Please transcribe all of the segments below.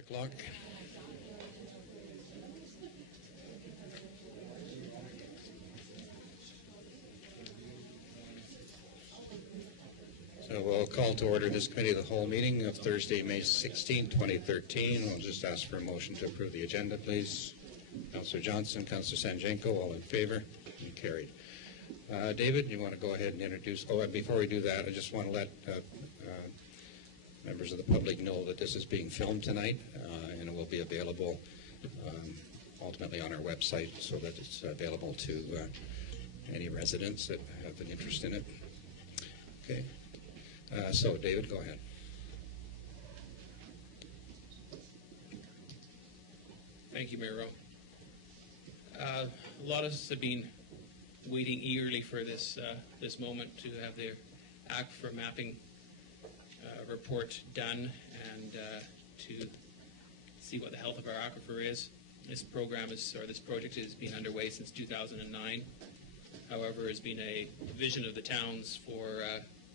o'clock. So we'll call to order this committee of the whole meeting of Thursday, May 16, 2013. We'll just ask for a motion to approve the agenda, please. Councillor Johnson, Councillor Sanjenko, all in favor? And carried. David, you want to go ahead and introduce? Oh, and before we do that, I just want to let members of the public know that this is being filmed tonight, and it will be available ultimately on our website so that it's available to any residents that have an interest in it. Okay. So, David, go ahead. Thank you, Mayor Rowe. A lot of us have been waiting eagerly for this this moment to have their aquifer mapping report done and to see what the health of our aquifer is. This program this project has been underway since 2009. However, has been a vision of the towns for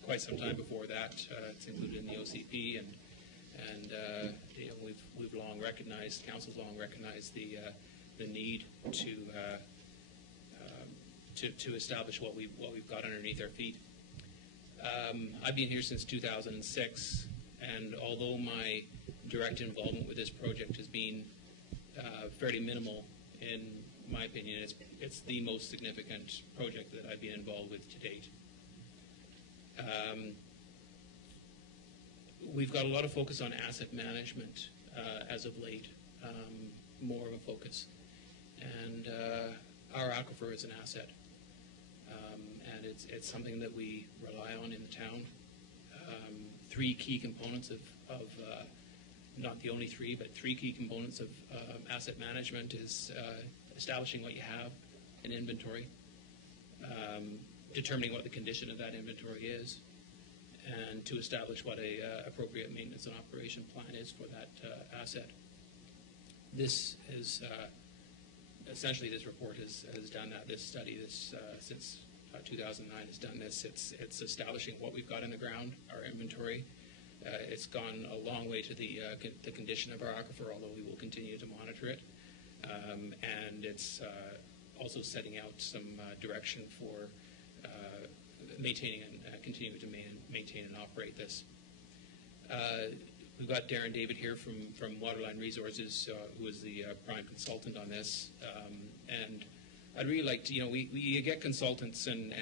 quite some time before that. It's included in the OCP, and you know, we've long recognized, council's long recognized the need to establish what we've got underneath our feet. I've been here since 2006, and although my direct involvement with this project has been fairly minimal, in my opinion, it's the most significant project that I've been involved with to date. We've got a lot of focus on asset management as of late, more of a focus. And our aquifer is an asset, and it's something that we rely on in the town. Three key components of not the only three, but three key components of asset management is establishing what you have in inventory, determining what the condition of that inventory is, and to establish what a appropriate maintenance and operation plan is for that asset. This is essentially, this report has done that. This study, since 2009, has done this. It's establishing what we've got in the ground, our inventory. It's gone a long way to the condition of our aquifer, although we will continue to monitor it. And it's also setting out some direction for maintaining and continuing to maintain and operate this. We've got Darren David here from Waterline Resources, who is the prime consultant on this. And I'd really like to, you know, we get consultants and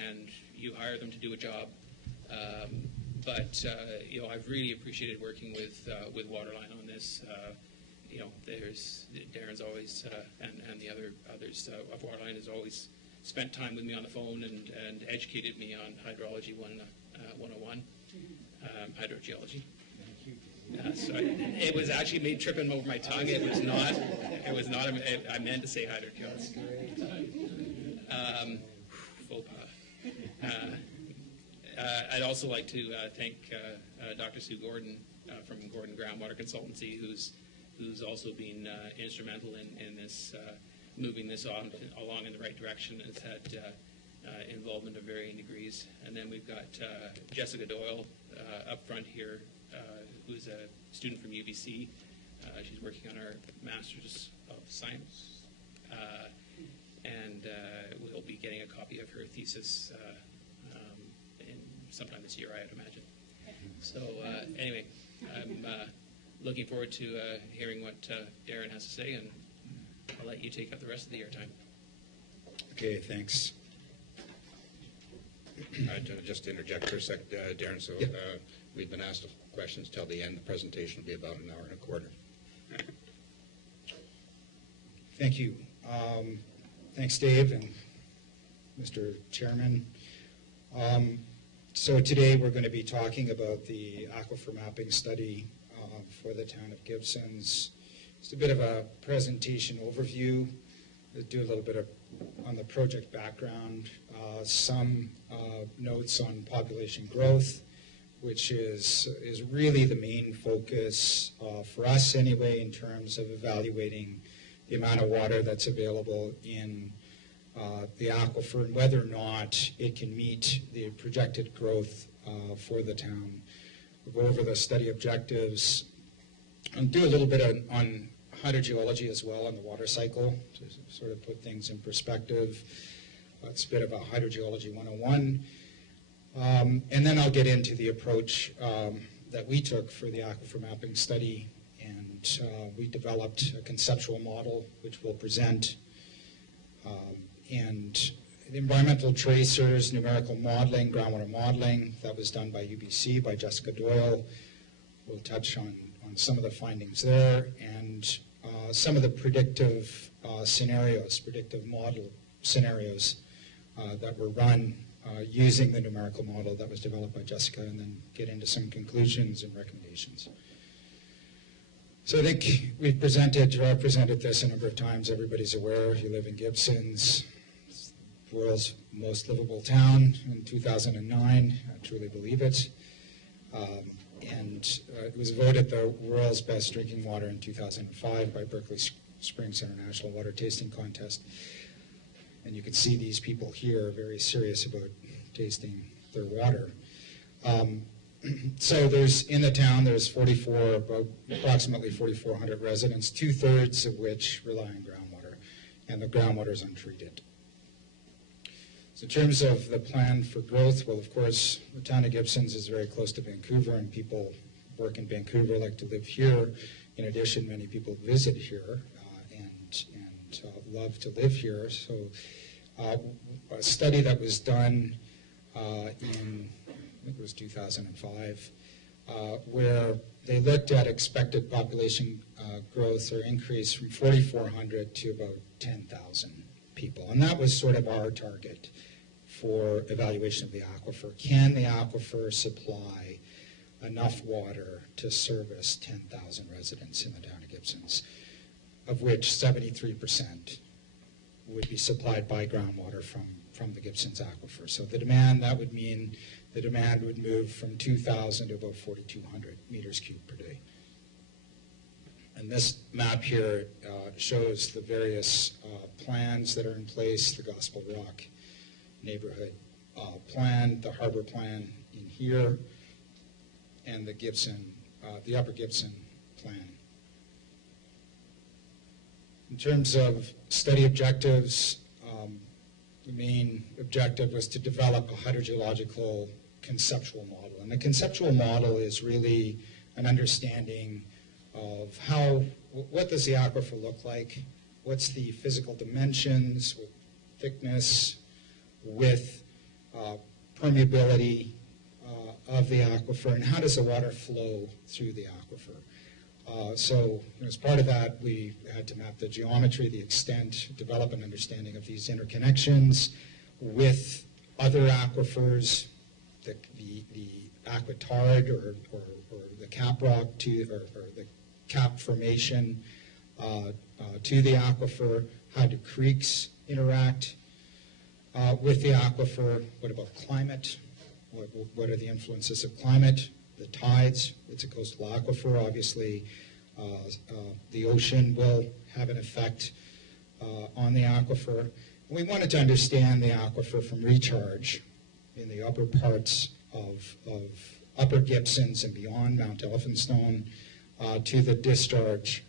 you hire them to do a job. But you know, I've really appreciated working with Waterline on this. You know, Darren's always and the others of Waterline has always spent time with me on the phone and educated me on hydrology 101, hydrogeology. So it was actually me tripping over my tongue. It was not. I meant to say hydrogeology. Faux pas. I'd also like to thank Dr. Sue Gordon from Gordon Groundwater Consultancy, who's also been instrumental in this moving this along in the right direction, and has had involvement of varying degrees. And then we've got Jessica Doyle up front here, who's a student from UBC. She's working on her Master's of Science, and we'll be getting a copy of her thesis sometime this year, I'd imagine. So anyway, I'm looking forward to hearing what Darren has to say, and I'll let you take up the rest of the airtime. Okay, thanks. Just to interject for a sec, Darren, so yep. We've been asked questions till the end. The presentation will be about an hour and a quarter. Thank you. Thanks, Dave and Mr. Chairman. So today we're going to be talking about the aquifer mapping study for the town of Gibsons. Just a bit of a presentation overview. We'll do a little bit on the project background, some notes on population growth, which is really the main focus for us anyway in terms of evaluating the amount of water that's available in the aquifer and whether or not it can meet the projected growth for the town. We'll go over the study objectives, I'll do a little bit on hydrogeology as well on the water cycle to sort of put things in perspective. It's a bit about hydrogeology 101. And then I'll get into the approach that we took for the aquifer mapping study. And we developed a conceptual model which we'll present. And the environmental tracers, numerical modeling, groundwater modeling, that was done by UBC, by Jessica Doyle. We'll touch on some of the findings there, and some of the predictive scenarios, predictive model scenarios that were run using the numerical model that was developed by Jessica, and then get into some conclusions and recommendations. So I think we've presented this a number of times. Everybody's aware. If you live in Gibsons, it's the world's most livable town in 2009. I truly believe it. And it was voted the world's best drinking water in 2005 by Berkeley Springs International Water Tasting Contest. And you can see these people here are very serious about tasting their water. So in the town, there's approximately 4,400 residents, 2/3 of which rely on groundwater, and the groundwater is untreated. So in terms of the plan for growth, well, of course, the town of Gibsons is very close to Vancouver, and people work in Vancouver like to live here. In addition, many people visit here and love to live here. So a study that was done in, I think it was 2005, where they looked at expected population growth or increase from 4,400 to about 10,000 people. And that was sort of our target for evaluation of the aquifer. Can the aquifer supply enough water to service 10,000 residents in the town of Gibsons, of which 73% would be supplied by groundwater from the Gibsons aquifer. So the demand, that would mean the demand would move from 2,000 to about 4,200 meters cubed per day. And this map here shows the various plans that are in place, the Gospel Rock neighborhood plan, the harbor plan in here, and the Upper Gibson plan. In terms of study objectives, the main objective was to develop a hydrogeological conceptual model. And the conceptual model is really an understanding of what does the aquifer look like, what's the physical dimensions, thickness, width, permeability of the aquifer, and how does the water flow through the aquifer. So as part of that, we had to map the geometry, the extent, develop an understanding of these interconnections with other aquifers, the aquitard or the cap rock or the cap formation to the aquifer. How do creeks interact with the aquifer? What about climate? What are the influences of climate? The tides, it's a coastal aquifer, obviously the ocean will have an effect on the aquifer. We wanted to understand the aquifer from recharge in the upper parts of Upper Gibsons and beyond Mount Elphinstone to the discharge.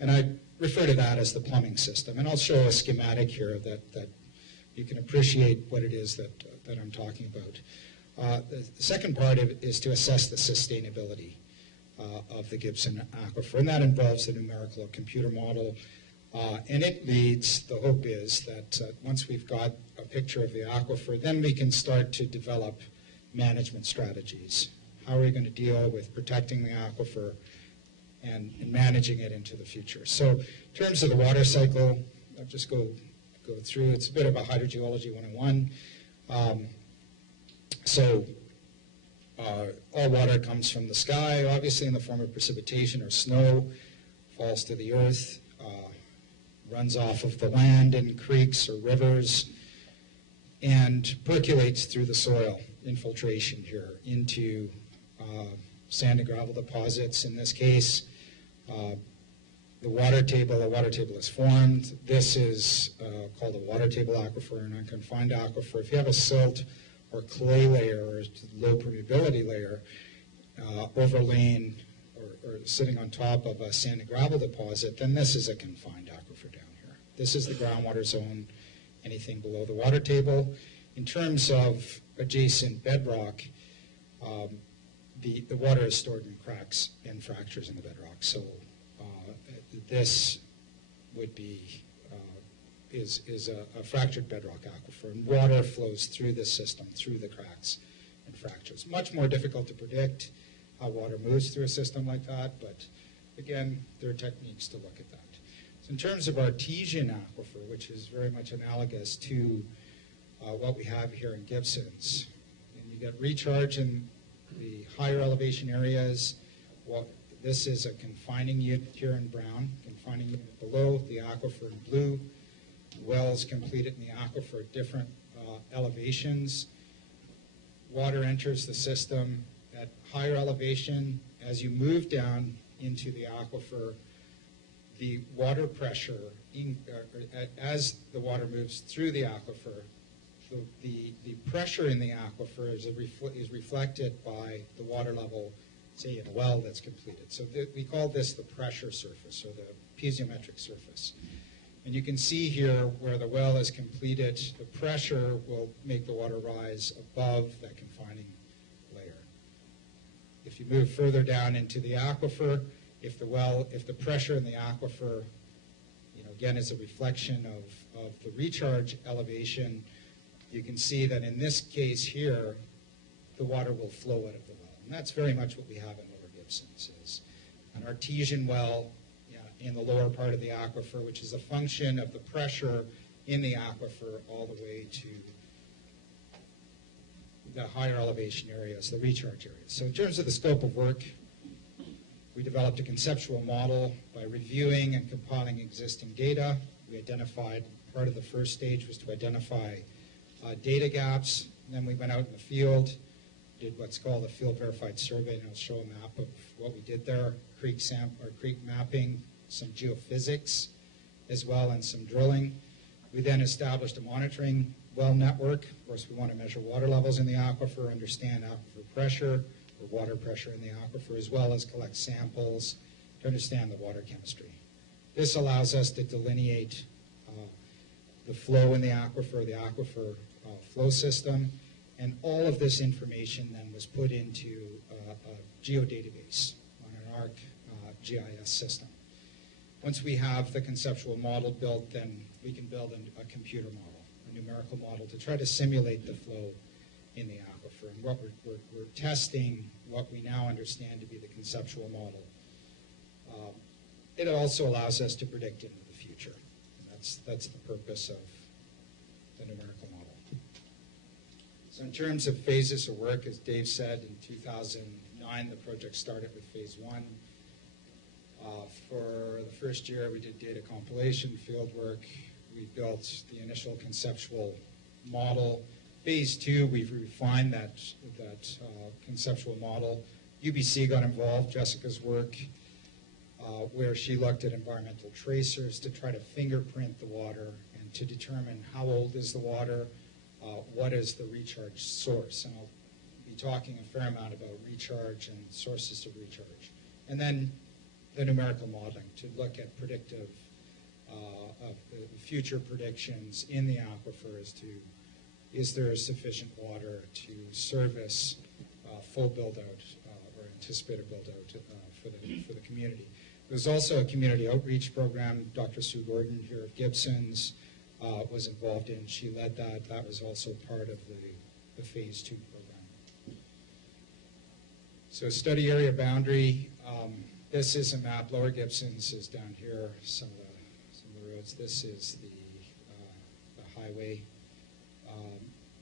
And I refer to that as the plumbing system. And I'll show a schematic here that you can appreciate what it is that I'm talking about. The second part of it is to assess the sustainability of the Gibson aquifer, and that involves the numerical or computer model. And it leads, the hope is that once we've got a picture of the aquifer, then we can start to develop management strategies. How are we going to deal with protecting the aquifer and managing it into the future? So in terms of the water cycle, I'll just go through. It's a bit of a hydrogeology 101. All water comes from the sky, obviously in the form of precipitation or snow, falls to the earth, runs off of the land in creeks or rivers, and percolates through the soil, infiltration here, into sand and gravel deposits. In this case, a water table is formed. This is called a water table aquifer, an unconfined aquifer. If you have a silt or clay layer or low permeability layer overlaying or sitting on top of a sand and gravel deposit, then this is a confined aquifer down here. This is the groundwater zone, anything below the water table. In terms of adjacent bedrock, the water is stored in cracks and fractures in the bedrock. So this would be is a fractured bedrock aquifer, and water flows through the system, through the cracks and fractures. Much more difficult to predict how water moves through a system like that, but again, there are techniques to look at that. So in terms of artesian aquifer, which is very much analogous to what we have here in Gibsons, and you get recharge in the higher elevation areas. This is a confining unit here in brown, confining unit below, the aquifer in blue. Wells completed in the aquifer at different elevations. Water enters the system at higher elevation. As you move down into the aquifer, the water pressure, as the water moves through the aquifer, the pressure in the aquifer is reflected by the water level, say, in a well that's completed. So we call this the pressure surface, or the piezometric surface. And you can see here where the well is completed, the pressure will make the water rise above that confining layer. If you move further down into the aquifer, if the pressure in the aquifer, again, is a reflection of the recharge elevation, you can see that in this case here, the water will flow out of the well. And that's very much what we have in Lower Gibsons, is an artesian well in the lower part of the aquifer, which is a function of the pressure in the aquifer all the way to the higher elevation areas, the recharge areas. So in terms of the scope of work, we developed a conceptual model by reviewing and compiling existing data. We identified, part of the first stage was to identify data gaps. And then we went out in the field, did what's called a field verified survey, and I'll show a map of what we did there, creek mapping, some geophysics as well, and some drilling. We then established a monitoring well network. Of course, we want to measure water levels in the aquifer, understand aquifer pressure or water pressure in the aquifer, as well as collect samples to understand the water chemistry. This allows us to delineate the flow in the aquifer flow system, and all of this information then was put into a geodatabase on an ARC GIS system. Once we have the conceptual model built, then we can build a computer model, a numerical model, to try to simulate the flow in the aquifer. And what we're testing what we now understand to be the conceptual model. It also allows us to predict into the future. And that's the purpose of the numerical model. So in terms of phases of work, as Dave said, in 2009, the project started with phase one. For the first year, we did data compilation, field work. We built the initial conceptual model. Phase two, we've refined that conceptual model. UBC got involved, Jessica's work, where she looked at environmental tracers to try to fingerprint the water and to determine how old is the water, what is the recharge source. And I'll be talking a fair amount about recharge and sources of recharge. And then the numerical modeling to look at predictive, future predictions in the aquifer as to, is there sufficient water to service full build-out or anticipated build-out for the community. There's also a community outreach program. Dr. Sue Gordon here of Gibsons was involved in. She led that. That was also part of the phase two program. So study area boundary. This is a map. Lower Gibsons is down here, some of the roads. This is the highway.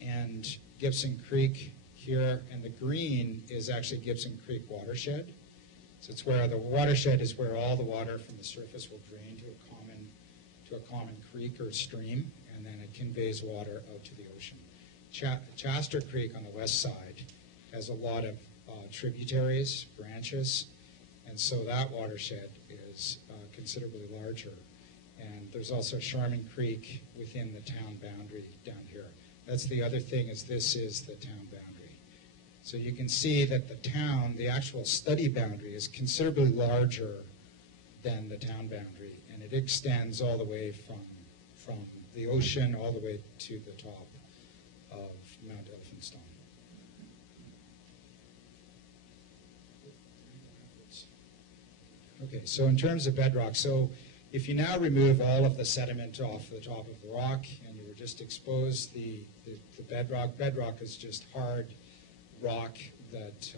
And Gibson Creek here, and the green is actually Gibson Creek watershed. So it's where the watershed is where all the water from the surface will drain to a common creek or stream, and then it conveys water out to the ocean. Chester Creek on the west side has a lot of tributaries, branches, and so that watershed is considerably larger. And there's also Sharman Creek within the town boundary down here. That's the other thing, is this is the town boundary. So you can see that the town, the actual study boundary, is considerably larger than the town boundary, and it extends all the way from the ocean all the way to the top of Mount Elphinstone. Okay, so in terms of bedrock, so if you now remove all of the sediment off the top of the rock and you were just exposed the bedrock is just hard rock that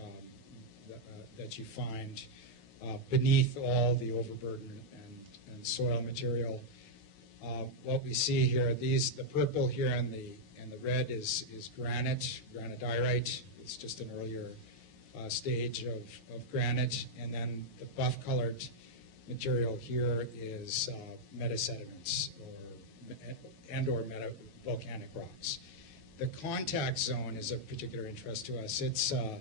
you find beneath all the overburden and soil material. What we see here, the purple here and the red is granodiorite. It's just an earlier stage of granite, and then the buff-colored material here is metasediments or metavolcanic rocks. The contact zone is of particular interest to us. It's a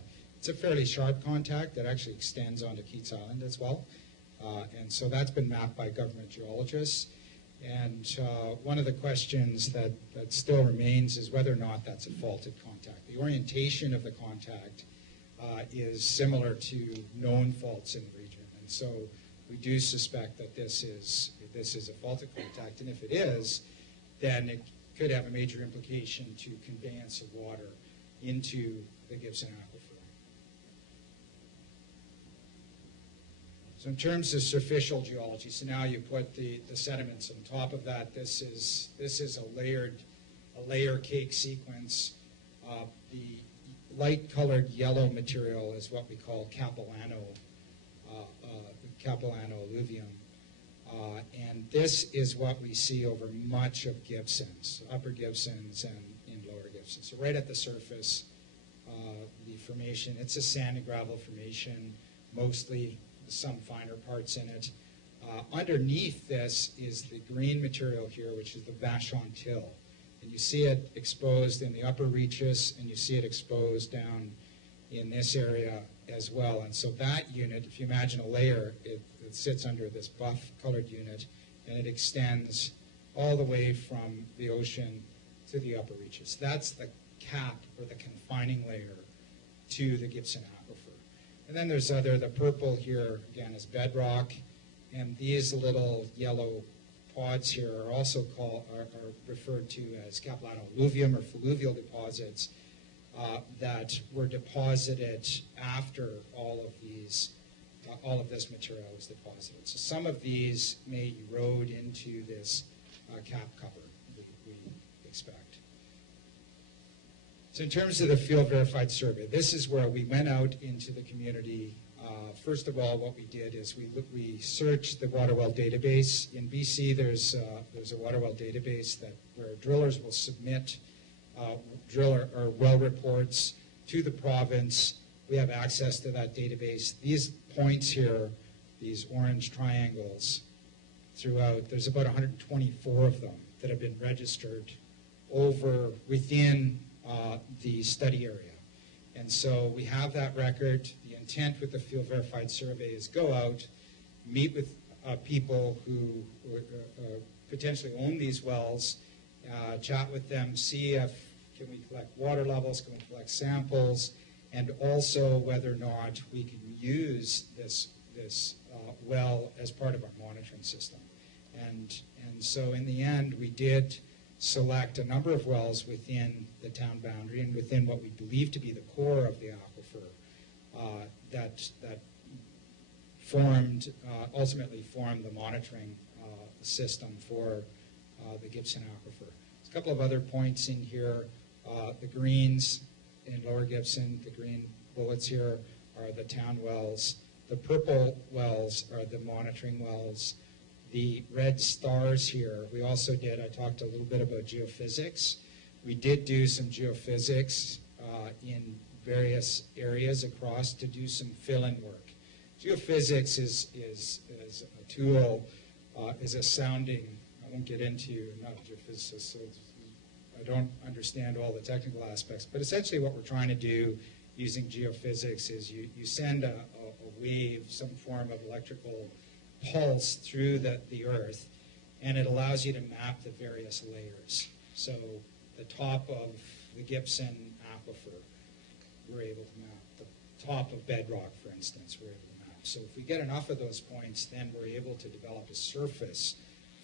fairly sharp contact that actually extends onto Keats Island as well, and so that's been mapped by government geologists. And one of the questions that still remains is whether or not that's a faulted contact. The orientation of the contact is similar to known faults in the region, and so we do suspect that this is a faulted contact, and if it is, then it could have a major implication to conveyance of water into the Gibson aquifer. So in terms of superficial geology, so now you put the sediments on top of that. This is a layer cake sequence. The light-colored yellow material is what we call capilano alluvium. And this is what we see over much of Gibsons, Upper Gibsons and Lower Gibsons. So right at the surface, the formation, it's a sand and gravel formation, mostly some finer parts in it. Underneath this is the green material here, which is the Vachon Till. And you see it exposed in the upper reaches, and you see it exposed down in this area as well. And so that unit, if you imagine a layer, it sits under this buff-colored unit, and it extends all the way from the ocean to the upper reaches. That's the cap, or the confining layer, to the Gibson aquifer. And then there's the purple here, again, is bedrock, and these little yellow pods here are also are referred to as capilano alluvium or fluvial deposits that were deposited after all of this material was deposited. So some of these may erode into this cap cover, we expect. So in terms of the field verified survey, this is where we went out into the community. First of all, what we did is we searched the water well database. In BC, there's a water well database where drillers will submit well reports to the province. We have access to that database. These points here, these orange triangles throughout, there's about 124 of them that have been registered within the study area. And so we have that record. The intent with the field verified survey is go out, meet with people who potentially own these wells, chat with them, see if can we collect water levels, can we collect samples, and also whether or not we can use this well as part of our monitoring system. And so in the end, we did select a number of wells within the town boundary and within what we believe to be the core of the aquifer that ultimately formed the monitoring system for the Gibson aquifer. There's a couple of other points in here. The greens in Lower Gibson, the green bullets here are the town wells. The purple wells are the monitoring wells. The red stars here, we also I talked a little bit about geophysics. We did do some geophysics in various areas across to do some fill-in work. Geophysics is a tool, is a sounding, I won't get into, I'm not a geophysicist, so I don't understand all the technical aspects, but essentially what we're trying to do using geophysics is you send a wave, some form of electrical pulse through the earth, and it allows you to map the various layers. So the top of the Gibson aquifer, we're able to map. The top of bedrock, for instance, we're able to map. So if we get enough of those points, then we're able to develop a surface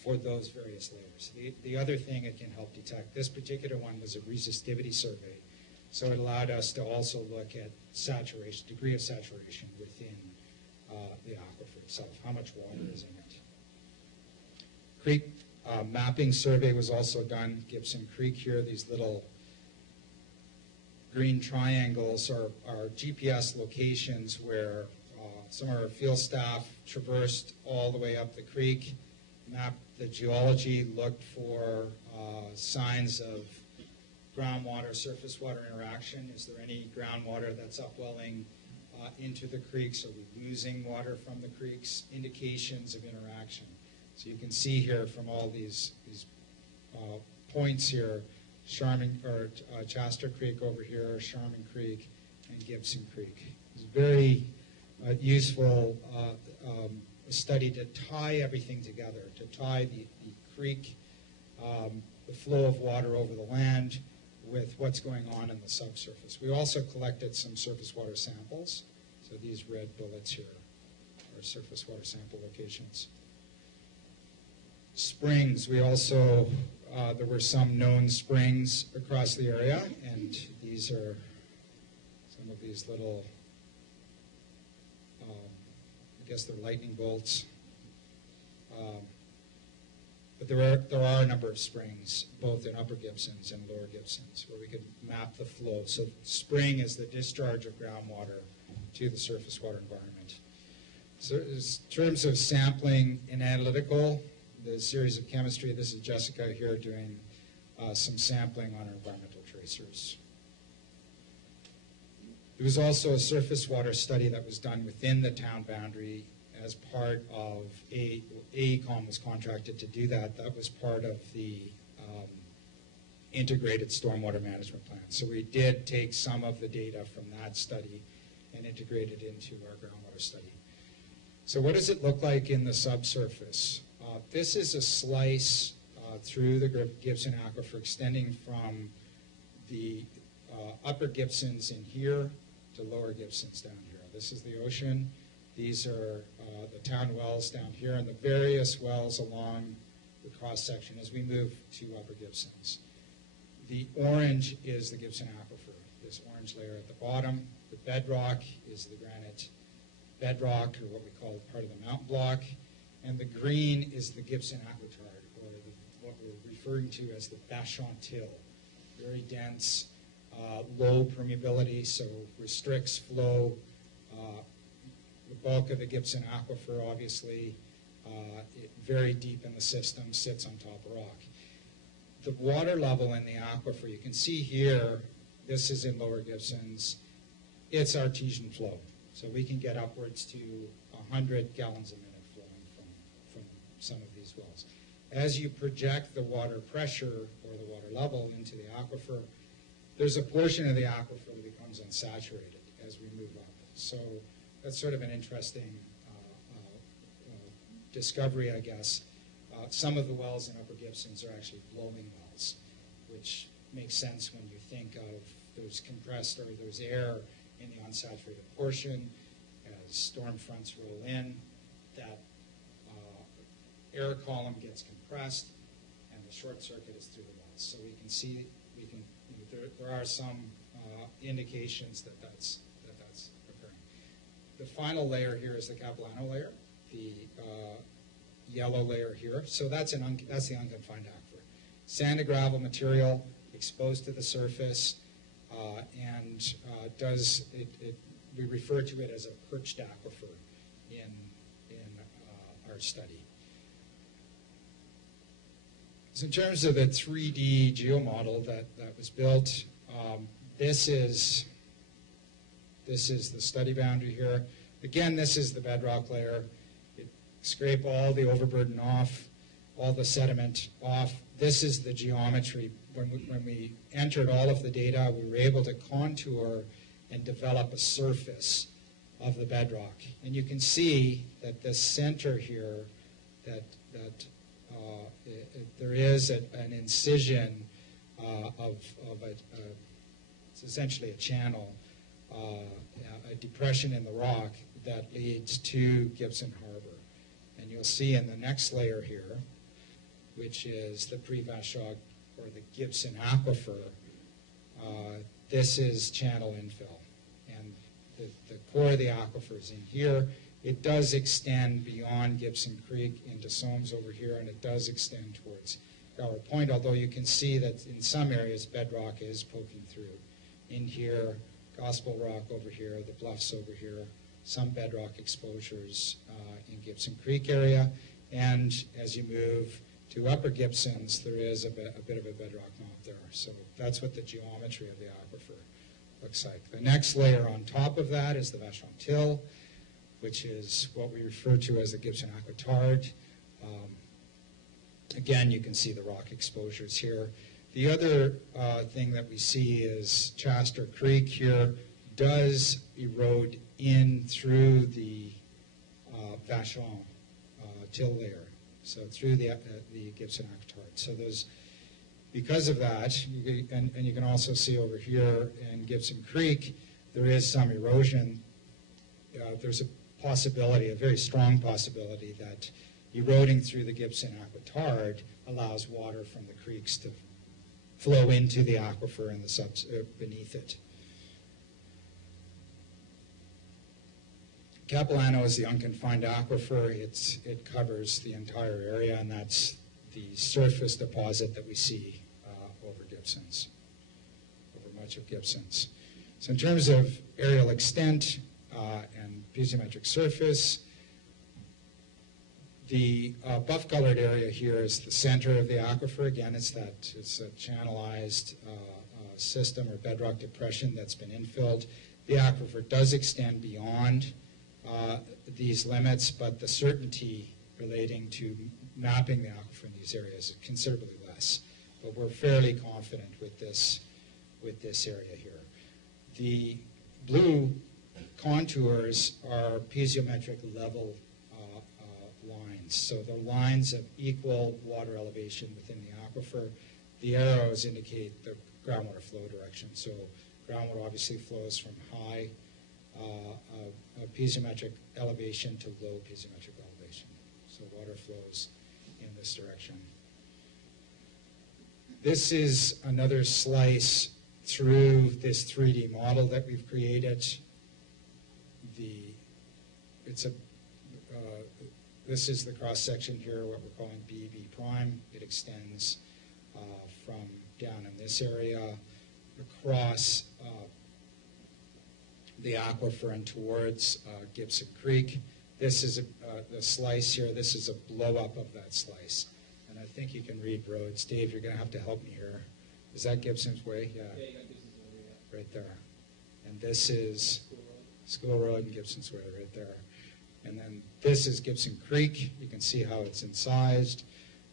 for those various layers. The other thing it can help detect, this particular one was a resistivity survey. So it allowed us to also look at saturation, degree of saturation within the aquifer itself, how much water is in it. Creek mapping survey was also done. Gibson Creek here, these little green triangles are GPS locations where some of our field staff traversed all the way up the creek, mapped the geology, looked for signs of groundwater, surface water interaction. Is there any groundwater that's upwelling into the creeks? Are we losing water from the creeks? Indications of interaction. So you can see here from all these points here, Chester Creek over here, Sharman Creek, and Gibson Creek. It's very useful study to tie everything together, to tie the creek, the flow of water over the land with what's going on in the subsurface. We also collected some surface water samples. So these red bullets here are surface water sample locations. Springs, we also, there were some known springs across the area, and these are some of these little, I guess they're lightning bolts. But there are a number of springs, both in Upper Gibsons and Lower Gibsons, where we could map the flow. So spring is the discharge of groundwater to the surface water environment. So in terms of sampling and analytical, the series of chemistry, this is Jessica here doing some sampling on our environmental tracers. There was also a surface water study that was done within the town boundary as part of AECOM was contracted to do that. That was part of the integrated stormwater management plan. So we did take some of the data from that study and integrate it into our groundwater study. So what does it look like in the subsurface? This is a slice through the Gibson Aquifer extending from the Upper Gibsons in here to Lower Gibsons down here. This is the ocean. These are the town wells down here and the various wells along the cross-section as we move to Upper Gibsons. The orange is the Gibson Aquifer, this orange layer at the bottom. The bedrock is the granite bedrock, or what we call part of the mountain block. And the green is the Gibson aquitard, or what we're referring to as the Bachon till. Very dense, low permeability, so restricts flow. The bulk of the Gibson aquifer, obviously, very deep in the system, sits on top of rock. The water level in the aquifer, you can see here, this is in Lower Gibsons, it's artesian flow. So we can get upwards to 100 gallons a minute flowing from some of these wells. As you project the water pressure or the water level into the aquifer, there's a portion of the aquifer that becomes unsaturated as we move up. So that's sort of an interesting discovery, I guess. Some of the wells in Upper Gibsons are actually blowing wells, which makes sense when you think of there's compressed or there's air in the unsaturated portion. As storm fronts roll in, that air column gets compressed, and the short circuit is through the wells. So we can see, there are some indications that that's occurring. The final layer here is the Capilano layer, the yellow layer here. So that's the unconfined aquifer. Sand and gravel material exposed to the surface, and we refer to it as a perched aquifer in our study. So in terms of the 3D geomodel that was built, this is the study boundary here. Again, this is the bedrock layer. It scrape all the overburden off, all the sediment off. This is the geometry. When we entered all of the data, we were able to contour and develop a surface of the bedrock. And you can see that the center here, that there is an incision of it's essentially a channel a depression in the rock that leads to Gibson Harbor. And you'll see in the next layer here, which is the pre-Vashon or the Gibson aquifer, this is channel infill. And the core of the aquifer is in here. It does extend beyond Gibson Creek into Somes over here, and it does extend towards Gower Point, although you can see that in some areas bedrock is poking through. In here, Gospel Rock over here, the bluffs over here, some bedrock exposures in Gibson Creek area, and as you move to Upper Gibsons, there is a bit of a bedrock mount there. So that's what the geometry of the aquifer looks like. The next layer on top of that is the Vashon Till, which is what we refer to as the Gibson Aquitard. Again, you can see the rock exposures here. The other thing that we see is Chaster Creek here does erode in through the Vashon Till layer, so through the Gibson Aquitard. So those, because of that, and you can also see over here in Gibson Creek, there is some erosion. There's a possibility, a very strong possibility, that eroding through the Gibson Aquitard allows water from the creeks to flow into the aquifer and the beneath it. Capilano is the unconfined aquifer. It covers the entire area, and that's the surface deposit that we see over Gibsons, over much of Gibsons. So in terms of aerial extent and piezometric surface, the buff-colored area here is the center of the aquifer. Again, it's a channelized system or bedrock depression that's been infilled. The aquifer does extend beyond these limits, but the certainty relating to mapping the aquifer in these areas is considerably less. But we're fairly confident with this area here. The blue contours are piezometric level lines. So they're lines of equal water elevation within the aquifer. The arrows indicate the groundwater flow direction. So groundwater obviously flows from high piezometric elevation to low piezometric elevation. So water flows in this direction. This is another slice through this 3D model that we've created. This is the cross-section here, what we're calling BB prime. It extends from down in this area across the aquifer and towards Gibson Creek. This is the slice here. This is a blow-up of that slice. And I think you can read roads. Dave, you're going to have to help me here. Is that Gibson's Way? Yeah. Yeah, you got Gibson's Way, yeah. Right there. And this is School Road and Gibson's Way right there. And then this is Gibson Creek. You can see how it's incised.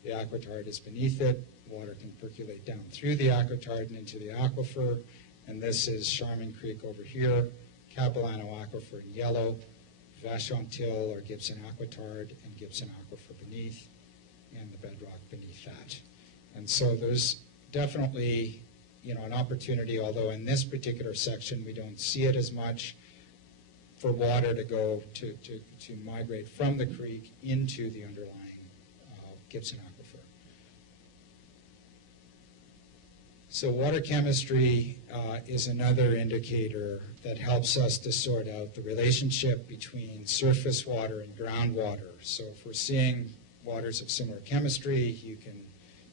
The aquitard is beneath it. Water can percolate down through the aquitard and into the aquifer. And this is Charmin Creek over here, Capilano Aquifer in yellow, Vashon Till or Gibson Aquitard, and Gibson Aquifer beneath, and the bedrock beneath that. And so there's definitely, an opportunity, although in this particular section we don't see it as much, for water to go to migrate from the creek into the underlying Gibson aquifer. So water chemistry is another indicator that helps us to sort out the relationship between surface water and groundwater. So if we're seeing waters of similar chemistry, you can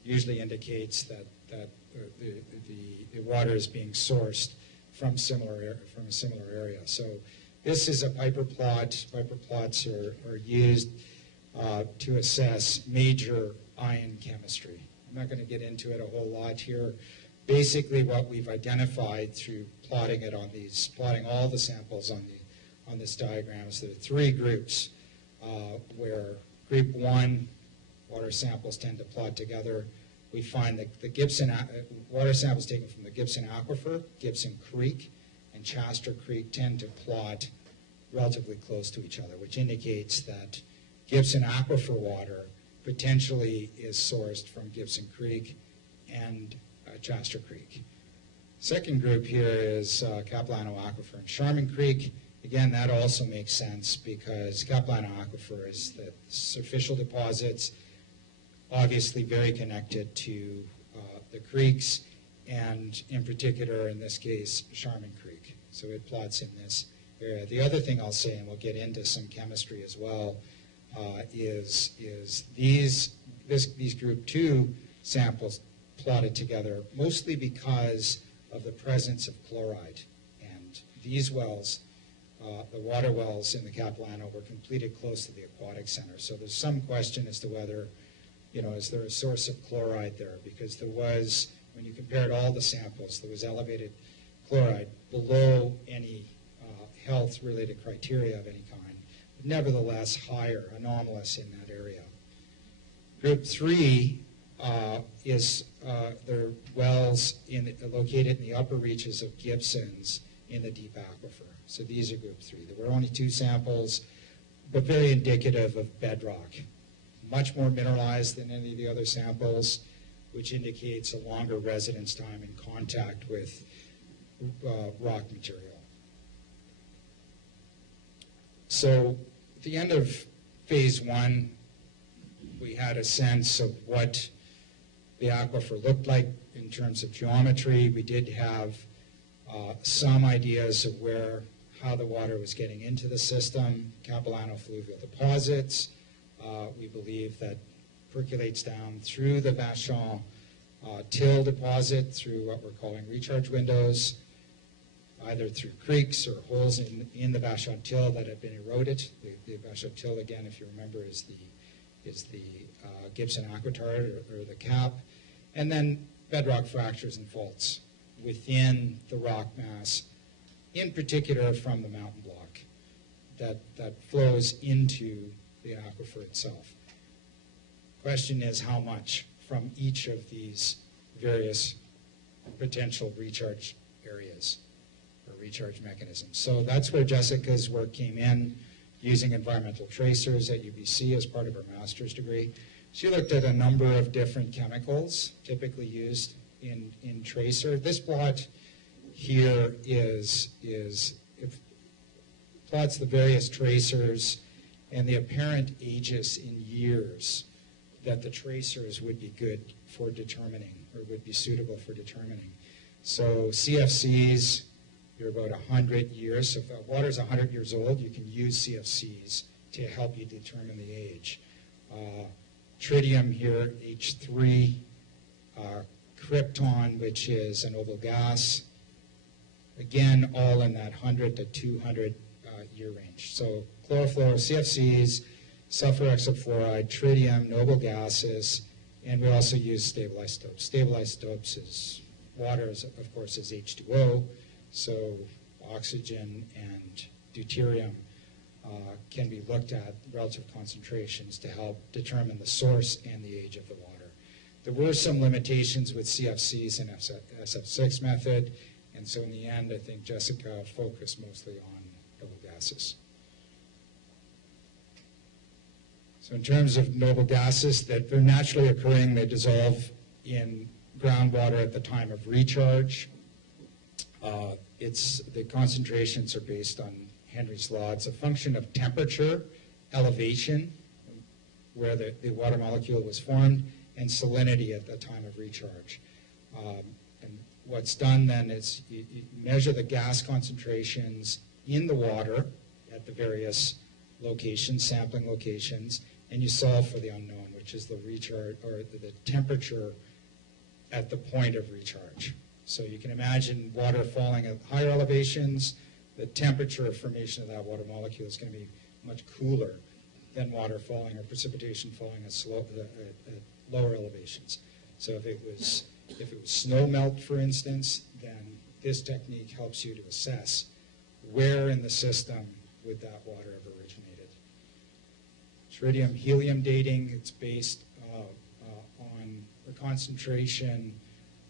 usually indicates that the water is being sourced from a similar area. So this is a Piper plot. Piper plots are used to assess major ion chemistry. I'm not going to get into it a whole lot here. Basically, what we've identified through plotting all the samples on this diagram is there are three groups where group one water samples tend to plot together. We find that the Gibson water samples taken from the Gibson aquifer, Gibson Creek, and Chaster Creek tend to plot relatively close to each other, which indicates that Gibson aquifer water potentially is sourced from Gibson Creek and Chaster Creek. Second group here is Capilano Aquifer and Charmin Creek. Again, that also makes sense because Capilano Aquifer is the superficial deposits, obviously very connected to the creeks, and in particular, in this case, Charmin Creek. So it plots in this area. The other thing I'll say, and we'll get into some chemistry as well, is these group 2 samples plotted together mostly because of the presence of chloride. And these wells, the water wells in the Capilano, were completed close to the aquatic center. So there's some question as to whether, is there a source of chloride there? Because there was, when you compared all the samples, there was elevated chloride below any health-related criteria of any kind, but nevertheless higher, anomalous in that area. Group 3 is their wells located in the upper reaches of Gibsons in the deep aquifer. So these are group 3. There were only 2 samples, but very indicative of bedrock. Much more mineralized than any of the other samples, which indicates a longer residence time in contact with rock material. So at the end of phase 1, we had a sense of what the aquifer looked like in terms of geometry. We did have some ideas of how the water was getting into the system, Capilano fluvial deposits. We believe that percolates down through the Vachon till deposit, through what we're calling recharge windows, either through creeks or holes in the Vachon till that have been eroded. The Vachon till, again, if you remember, is the Gibson aquitard or the cap, and then bedrock fractures and faults within the rock mass, in particular from the mountain block that flows into the aquifer itself. Question is how much from each of these various potential recharge areas or recharge mechanisms. So that's where Jessica's work came in, using environmental tracers at UBC as part of her master's degree. She looked at a number of different chemicals typically used in tracer. This plot here it plots the various tracers and the apparent ages in years that the tracers would be good for determining or would be suitable for determining. So CFCs, you're about 100 years. So if the water is 100 years old, you can use CFCs to help you determine the age. Tritium here, H3, krypton, which is a noble gas. Again, all in that 100 to 200 year range. So chlorofluoro, CFCs, sulfur hexafluoride, tritium, noble gases, and we also use stable isotopes. Stable isotopes is water, of course, is H2O, so oxygen and deuterium can be looked at relative concentrations to help determine the source and the age of the water. There were some limitations with CFCs and SF6 method, and so in the end, I think Jessica focused mostly on noble gases. So in terms of noble gases, that they're naturally occurring, they dissolve in groundwater at the time of recharge. The concentrations are based on Henry's law. It's a function of temperature, elevation, where the water molecule was formed, and salinity at the time of recharge. And what's done then is you measure the gas concentrations in the water at the various locations, sampling locations, and you solve for the unknown, which is the recharge or the temperature at the point of recharge. So you can imagine water falling at higher elevations. The temperature of formation of that water molecule is going to be much cooler than water falling or precipitation falling at lower elevations. So if it was snow melt, for instance, then this technique helps you to assess where in the system would that water have originated. Tritium helium dating, it's based on the concentration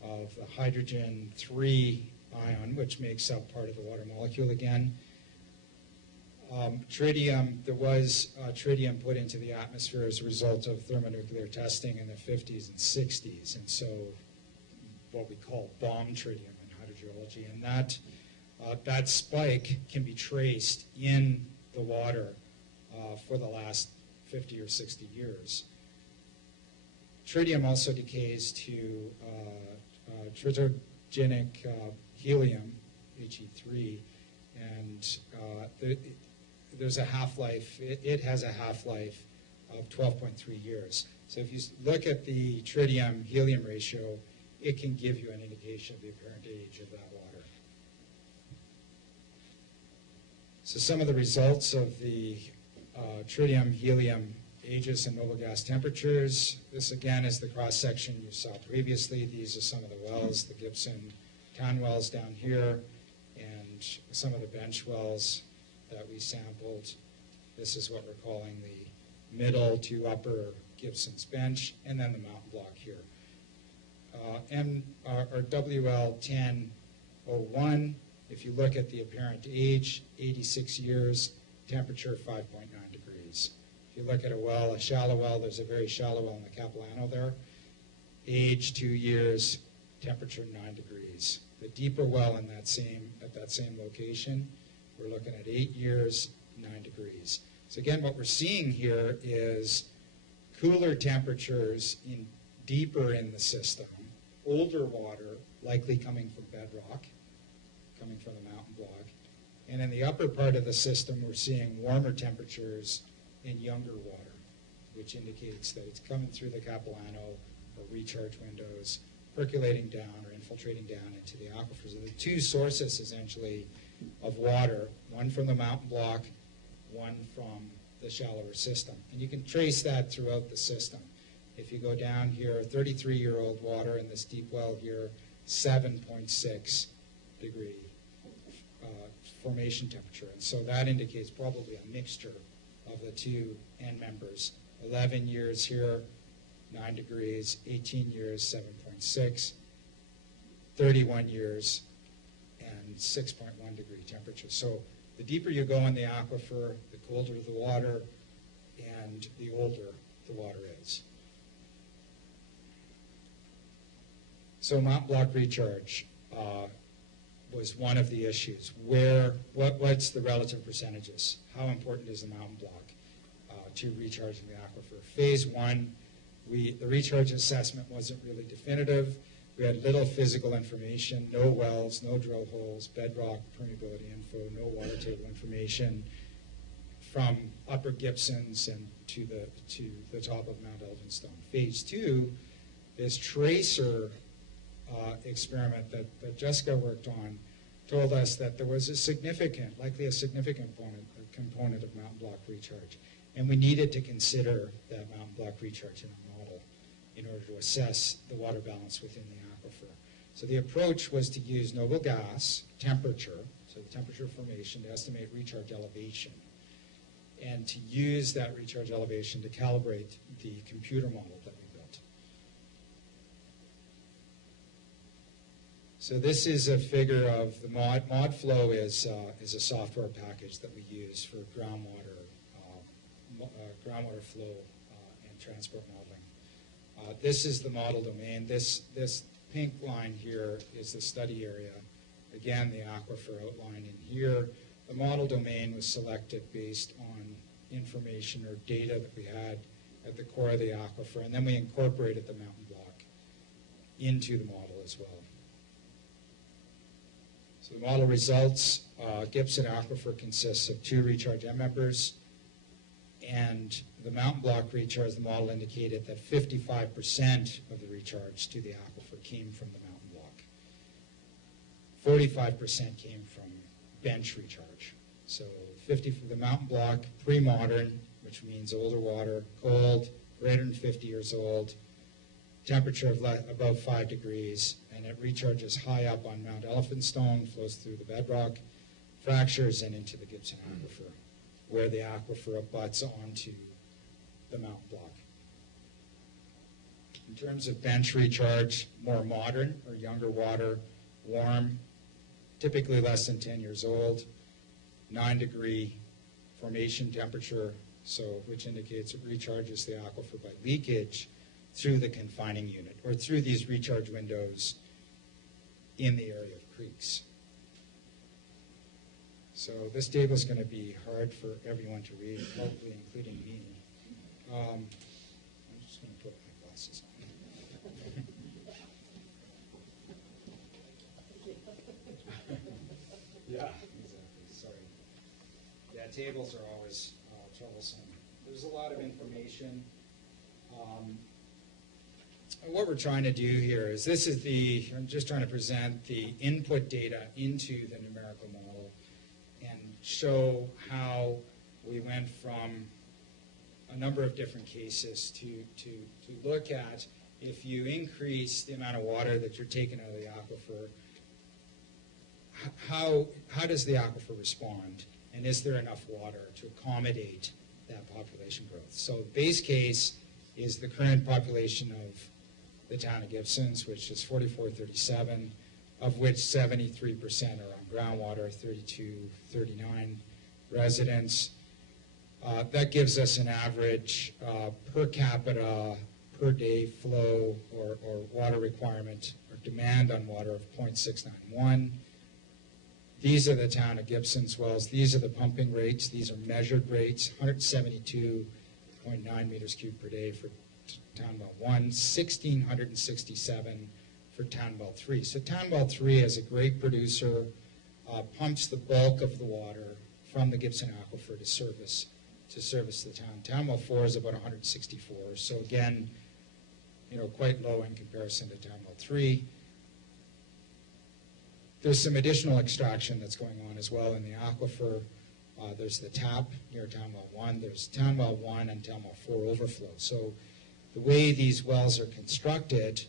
of the hydrogen 3 ion, which makes up part of the water molecule again. Tritium, there was tritium put into the atmosphere as a result of thermonuclear testing in the 50s and 60s, and so what we call bomb tritium in hydrogen hydrogeology, and that spike can be traced in the water for the last 50 or 60 years. Tritium also decays to tritogenic helium, He3, and there's a half-life. It has a half-life of 12.3 years. So if you look at the tritium-helium ratio, it can give you an indication of the apparent age of that water. So some of the results of the tritium-helium ages and noble gas temperatures. This again is the cross-section you saw previously. These are some of the wells, the Gibson town wells down here, and some of the bench wells that we sampled. This is what we're calling the middle to upper Gibson's bench, and then the mountain block here. Our WL1001, if you look at the apparent age, 86 years, temperature 5.9 degrees. If you look at a well, a shallow well, there's a very shallow well in the Capilano there, age 2 years, temperature 9 degrees. The deeper well at that same location, we're looking at 8 years, 9 degrees. So again, what we're seeing here is cooler temperatures deeper in the system, older water, likely coming from bedrock, coming from the mountain block. And in the upper part of the system, we're seeing warmer temperatures in younger water, which indicates that it's coming through the Capilano or recharge windows, percolating down or infiltrating down into the aquifers. And the two sources, essentially, of water, one from the mountain block, one from the shallower system. And you can trace that throughout the system. If you go down here, 33-year-old water in this deep well here, 7.6 degree formation temperature. And so that indicates probably a mixture of the two end members. 11 years here, 9 degrees, 18 years, 7.6, 31 years, and 6.1 degree temperature. So the deeper you go in the aquifer, the colder the water, and the older the water is. So mountain block recharge was one of the issues. What's the relative percentages? How important is the mountain block to recharging the aquifer? Phase one, the recharge assessment wasn't really definitive. We had little physical information, no wells, no drill holes, bedrock permeability info, no water table information from Upper Gibsons and to the top of Mount Elphinstone. Phase two, this tracer experiment that Jessica worked on told us that there was likely a significant component of mountain block recharge. And we needed to consider that mountain block recharge in our model in order to assess the water balance within the aquifer. So the approach was to use noble gas temperature, so the temperature of formation, to estimate recharge elevation, and to use that recharge elevation to calibrate the computer model that we built. So this is a figure of the ModFlow is a software package that we use for groundwater flow and transport modeling. This is the model domain. This pink line here is the study area. Again, the aquifer outlined in here. The model domain was selected based on information or data that we had at the core of the aquifer, and then we incorporated the mountain block into the model as well. So the model results, Gibson aquifer consists of 2 recharge end members, and the mountain block recharge, the model indicated that 55% of the recharge to the aquifer came from the mountain block. 45% came from bench recharge. So 50 for the mountain block, pre-modern, which means older water, cold, greater than 50 years old, temperature of above 5 degrees, and it recharges high up on Mount Elphinstone, flows through the bedrock, fractures, and into the Gibson aquifer, where the aquifer abuts onto the mountain block. In terms of bench recharge, more modern or younger water, warm, typically less than 10 years old, 9-degree formation temperature, which indicates it recharges the aquifer by leakage through the confining unit or through these recharge windows in the area of creeks. So this table is going to be hard for everyone to read, hopefully including me. I'm just going to put my glasses on. Yeah, exactly. Sorry. Yeah, tables are always troublesome. There's a lot of information. What we're trying to do here is I'm just trying to present the input data into the numerical model and show how we went from a number of different cases to look at if you increase the amount of water that you're taking out of the aquifer, how does the aquifer respond, and is there enough water to accommodate that population growth? So the base case is the current population of the town of Gibsons, which is 4437, of which 73% are on groundwater, 39 residents. That gives us an average per capita per day flow or water requirement or demand on water of 0.691. These are the town of Gibsons wells. These are the pumping rates. These are measured rates, 172.9 meters cubed per day for town well 1, 1,667 for town well 3. So town well 3 is a great producer, pumps the bulk of the water from the Gibson aquifer to service the town. Town well 4 is about 164. So again, quite low in comparison to town well 3. There's some additional extraction that's going on as well in the aquifer. There's the tap near town well 1. There's town well 1 and town well 4 overflow. So the way these wells are constructed,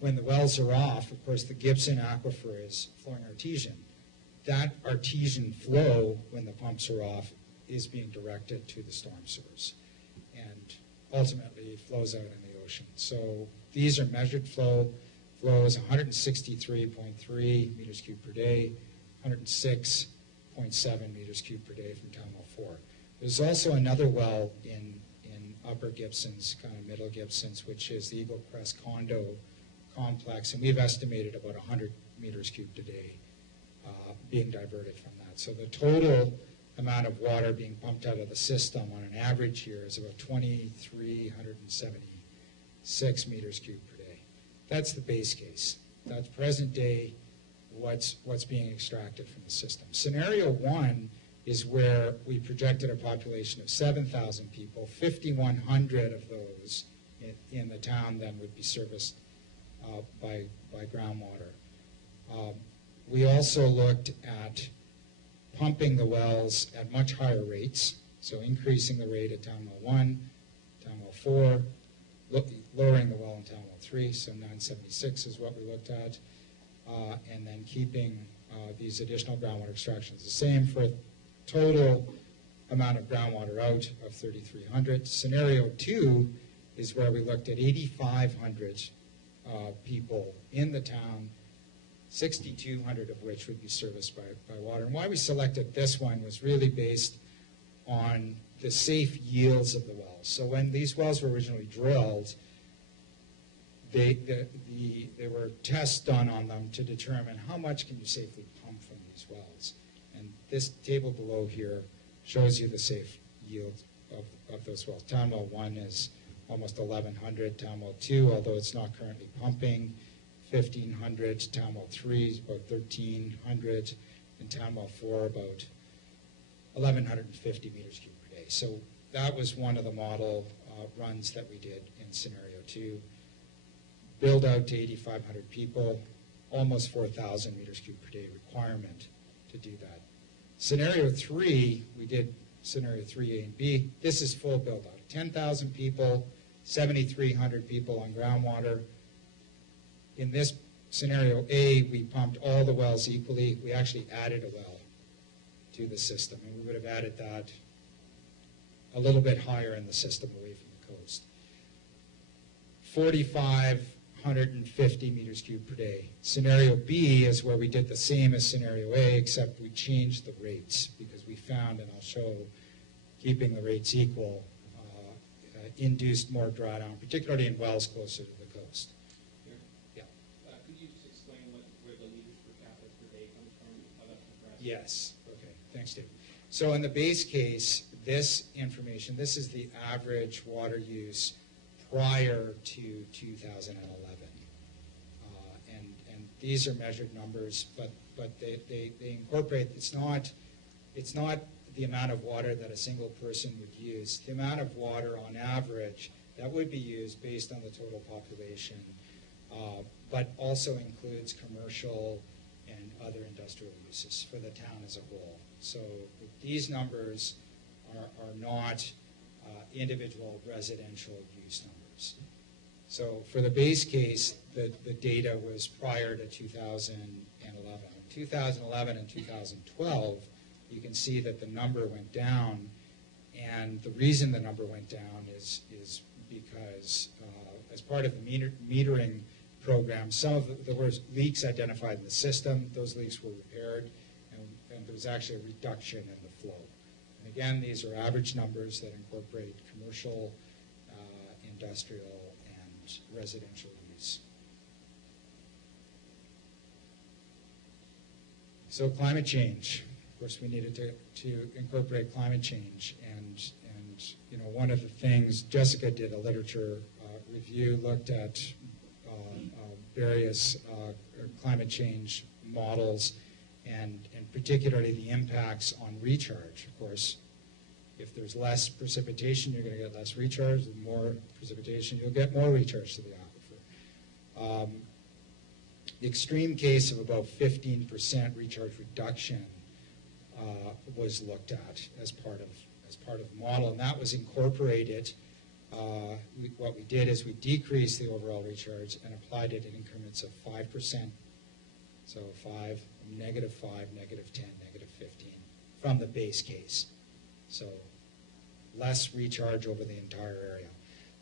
when the wells are off, of course, the Gibson aquifer is flowing artesian. That artesian flow, when the pumps are off, is being directed to the storm sewers and ultimately flows out in the ocean. So these are measured flow. Flow is 163.3 meters cubed per day, 106.7 meters cubed per day from town well 4. There's also another well in Upper Gibsons, kind of Middle Gibsons, which is the Eagle Crest condo complex, and we've estimated about 100 meters cubed a day being diverted from that. So the total amount of water being pumped out of the system on an average year is about 2,376 meters cubed per day. That's the base case. That's present day what's being extracted from the system. Scenario 1 is where we projected a population of 7,000 people. 5,100 of those in the town then would be serviced by groundwater. We also looked at pumping the wells at much higher rates, so increasing the rate at town well 1, town well 4, lowering the well in town well 3, so 976 is what we looked at, and then keeping these additional groundwater extractions the same for a total amount of groundwater out of 3,300. Scenario 2 is where we looked at 8,500 people in the town, 6,200 of which would be serviced by water. And why we selected this one was really based on the safe yields of the wells. So when these wells were originally drilled, there were tests done on them to determine how much can you safely pump from these wells. And this table below here shows you the safe yield of those wells. Town well 1 is almost 1,100. Town well 2, although it's not currently pumping, 1,500. Town well 3 is about 1,300. And town well 4 about 1,150 meters cubed per day. So that was one of the model runs that we did in scenario 2. Build out to 8,500 people, almost 4,000 meters cubed per day requirement to do that. Scenario 3, we did scenario 3A and B. This is full build out. 10,000 people, 7,300 people on groundwater. In this scenario A, we pumped all the wells equally. We actually added a well to the system, and we would have added that a little bit higher in the system away from the coast. 4,550 meters cubed per day. Scenario B is where we did the same as scenario A, except we changed the rates because we found, and I'll show, keeping the rates equal induced more drawdown, particularly in wells closer to the coast. Could you just explain where the liters per Yes, okay, thanks, Dave. So in the base case, this information, this is the average water use prior to 2011. And these are measured numbers, but they incorporate, it's not the amount of water that a single person would use. The amount of water on average that would be used based on the total population, but also includes commercial and other industrial uses for the town as a whole. So these numbers are not individual residential use numbers. So for the base case, the data was prior to 2011. In 2011 and 2012, you can see that the number went down, and the reason the number went down is because as part of the metering program, there were leaks identified in the system. Those leaks were repaired, and there was actually a reduction in the flow. And again, these are average numbers that incorporate commercial, industrial, and residential use. So climate change. Of course, we needed to incorporate climate change, and one of the things, Jessica did a literature review, looked at various climate change models, and particularly the impacts on recharge. Of course, if there's less precipitation, you're going to get less recharge. With more precipitation, you'll get more recharge to the aquifer. The extreme case of about 15% recharge reduction was looked at as part of the model, and that was incorporated. What we did is we decreased the overall recharge and applied it in increments of 5%. So 5, negative 5, negative 10, negative 15 from the base case. So less recharge over the entire area.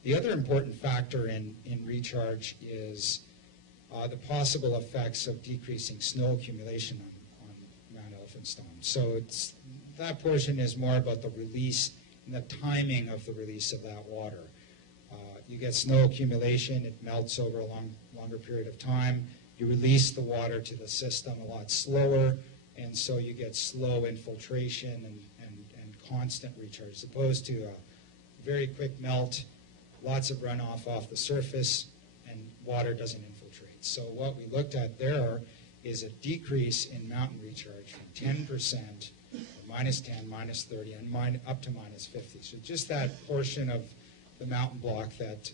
The other important factor in recharge is the possible effects of decreasing snow accumulation on Mount Elphinstone. So that portion is more about the release and the timing of the release of that water. You get snow accumulation, it melts over a longer period of time. You release the water to the system a lot slower, and so you get slow infiltration and constant recharge, as opposed to a very quick melt, lots of runoff off the surface, and water doesn't infiltrate. So what we looked at there is a decrease in mountain recharge from 10%, minus 10, minus 30, and up to minus 50. So just that portion of the mountain block that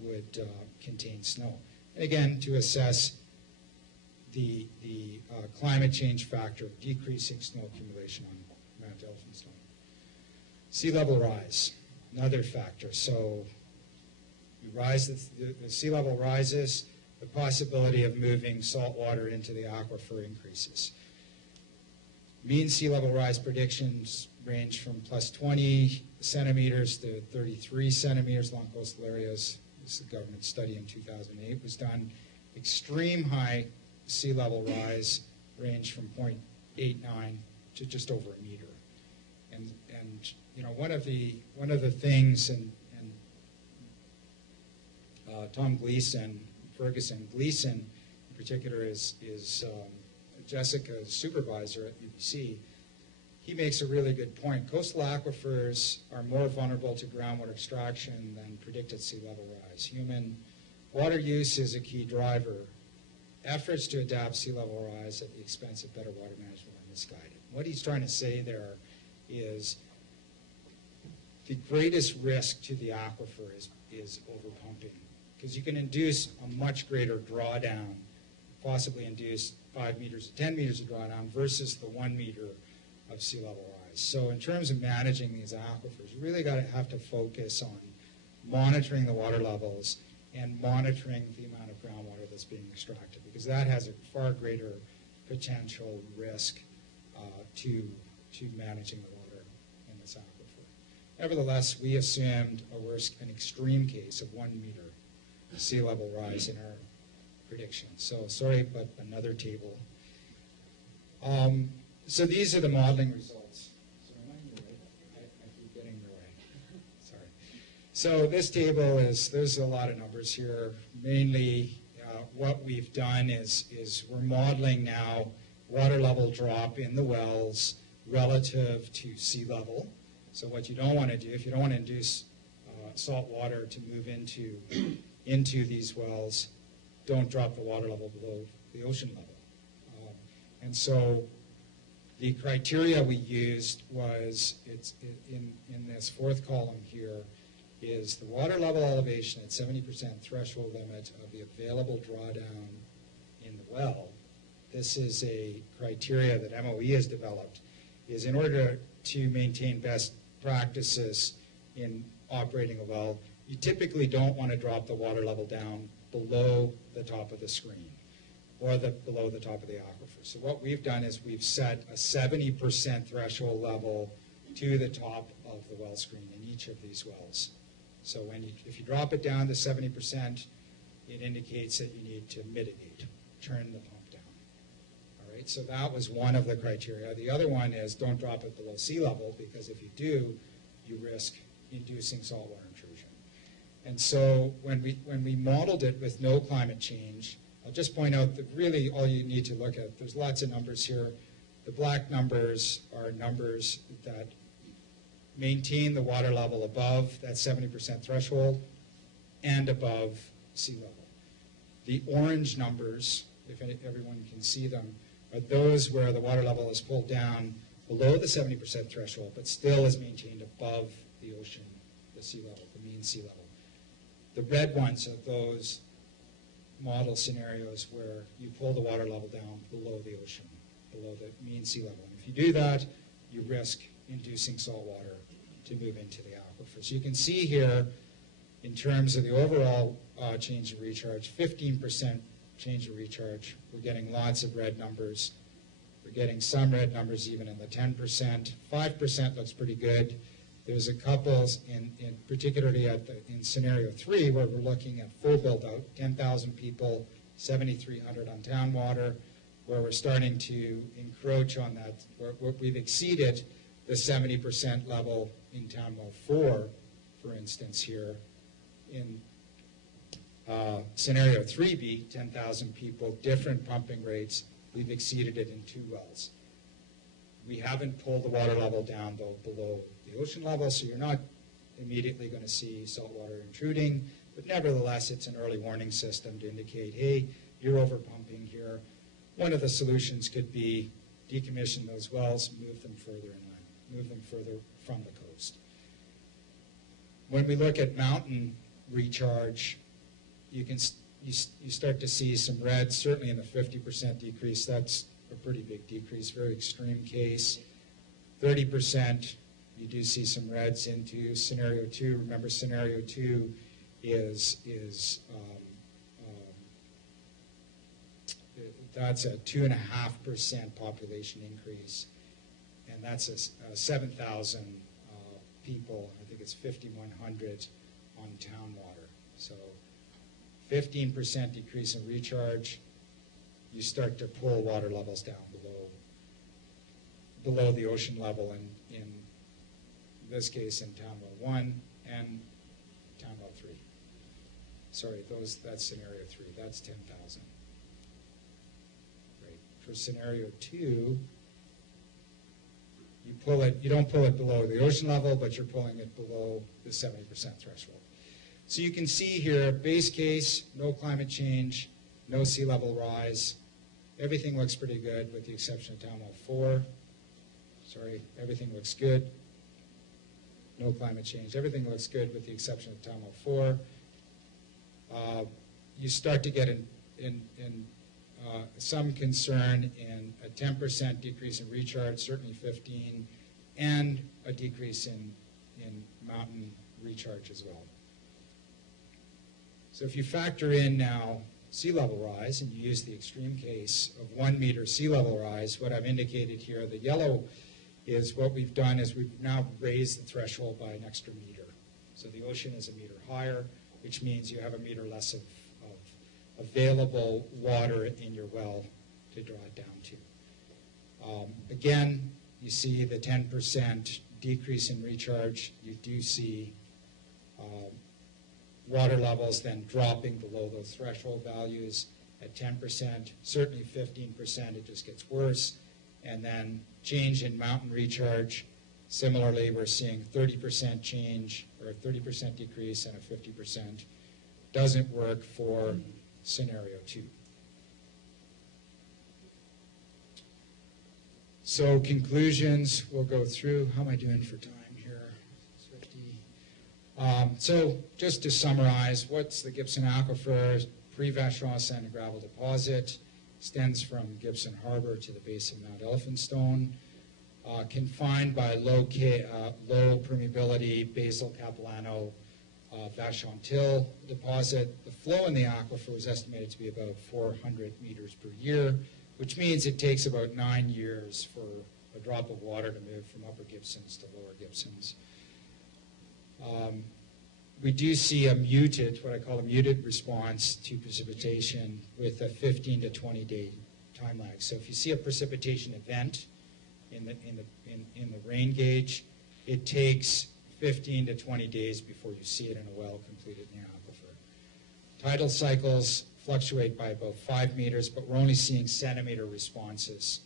would contain snow. And again, to assess the climate change factor of decreasing snow accumulation on Mount Elphinstone. Sea level rise, another factor. So you rise, the sea level rises, the possibility of moving salt water into the aquifer increases. Mean sea level rise predictions range from plus 20 centimeters to 33 centimeters along coastal areas. This is a government study in 2008 was done. Extreme high sea level rise range from 0.89 to just over a meter. And one of the things, and Tom Gleason, Ferguson Gleason in particular is Jessica's supervisor at UBC. He makes a really good point. Coastal aquifers are more vulnerable to groundwater extraction than predicted sea level rise. Human water use is a key driver. Efforts to adapt sea level rise at the expense of better water management are misguided. What he's trying to say there is the greatest risk to the aquifer is overpumping, because you can induce a much greater drawdown, possibly induce 5 meters to 10 meters of drawdown versus the 1 meter of sea level rise. So in terms of managing these aquifers, you really have to focus on monitoring the water levels and monitoring the amount of groundwater that's being extracted, because that has a far greater potential risk to managing the water in this aquifer. Nevertheless, we assumed an extreme case of 1 meter sea level rise in our prediction. So sorry, but another table. So these are the modeling results. So am I in the right? I keep getting in the right. Sorry. So this table there's a lot of numbers here. Mainly what we've done is we're modeling now water level drop in the wells relative to sea level. So what you don't want to do, if you don't want to induce salt water to move into these wells, don't drop the water level below the ocean level. And so the criteria we used was, it's in this fourth column here, is the water level elevation at 70% threshold limit of the available drawdown in the well. This is a criteria that MOE has developed, is in order to maintain best practices in operating a well, you typically don't want to drop the water level down below the top of the screen or below the top of the aquifer. So what we've done is we've set a 70% threshold level to the top of the well screen in each of these wells. So if you drop it down to 70%, it indicates that you need to mitigate, turn the pump down. All right, so that was one of the criteria. The other one is don't drop it below sea level, because if you do, you risk inducing saltwater intrusion. And so when we modeled it with no climate change, I'll just point out that really all you need to look at, there's lots of numbers here. The black numbers are numbers that maintain the water level above that 70% threshold and above sea level. The orange numbers, if everyone can see them, are those where the water level is pulled down below the 70% threshold, but still is maintained above the ocean, the sea level, the mean sea level. The red ones are those model scenarios where you pull the water level down below the ocean, below the mean sea level. And if you do that, you risk inducing salt water to move into the aquifer. So you can see here, in terms of the overall change in recharge, 15% change in recharge. We're getting lots of red numbers. We're getting some red numbers even in the 10%. 5% looks pretty good. There's a couple, particularly in scenario 3, where we're looking at full build-out, 10,000 people, 7,300 on town water, where we're starting to encroach on that, where we've exceeded the 70% level in town well 4, for instance, here. In scenario 3B, 10,000 people, different pumping rates, we've exceeded it in 2 wells. We haven't pulled the water level down, though, below the ocean level, so you're not immediately going to see saltwater intruding, but nevertheless, it's an early warning system to indicate, hey, you're over pumping here. One of the solutions could be decommission those wells, move them further inland, move them further from the coast. When we look at mountain recharge, you start to see some red, certainly in the 50% decrease. That's a pretty big decrease, very extreme case. 30%, you do see some reds into scenario 2. Remember, scenario 2 is that's a 2.5% population increase, and that's a 7,000 people. I think it's 5,100 on town water. So 15% decrease in recharge. You start to pull water levels down below the ocean level, and in this case in town well 1 and town well 3. Sorry, that's scenario 3. That's 10,000. Right. For scenario 2, you don't pull it below the ocean level, but you're pulling it below the 70% threshold. So you can see here, base case, no climate change, no sea level rise. Everything looks pretty good with the exception of town well 4. Sorry, everything looks good. No climate change. Everything looks good with the exception of town well 4. You start to get some concern in a 10% decrease in recharge, certainly 15, and a decrease in mountain recharge as well. So if you factor in now sea level rise, and you use the extreme case of 1 meter sea level rise, what I've indicated here, the yellow is what we've done is we've now raised the threshold by an extra meter. So the ocean is a meter higher, which means you have a meter less of available water in your well to draw it down to. Again, you see the 10% decrease in recharge. You do see water levels then dropping below those threshold values. at 10%, certainly 15%, it just gets worse. And then change in mountain recharge. Similarly, we're seeing 30% change or a 30% decrease and a 50%. Doesn't work for scenario 2. So conclusions, we'll go through. How am I doing for time here? 50. So just to summarize, what's the Gibson Aquifer? Pre-Vacheron sand and gravel deposit. Extends from Gibson Harbor to the base of Mount Elphinstone. Confined by low permeability basal capilano Vachon Till deposit. The flow in the aquifer was estimated to be about 400 meters per year, which means it takes about 9 years for a drop of water to move from Upper Gibsons to Lower Gibsons. We do see a muted, what I call a muted response to precipitation with a 15 to 20 day time lag. So if you see a precipitation event in the rain gauge, it takes 15 to 20 days before you see it in a well completed in the aquifer. Tidal cycles fluctuate by about 5 meters, but we're only seeing centimeter responses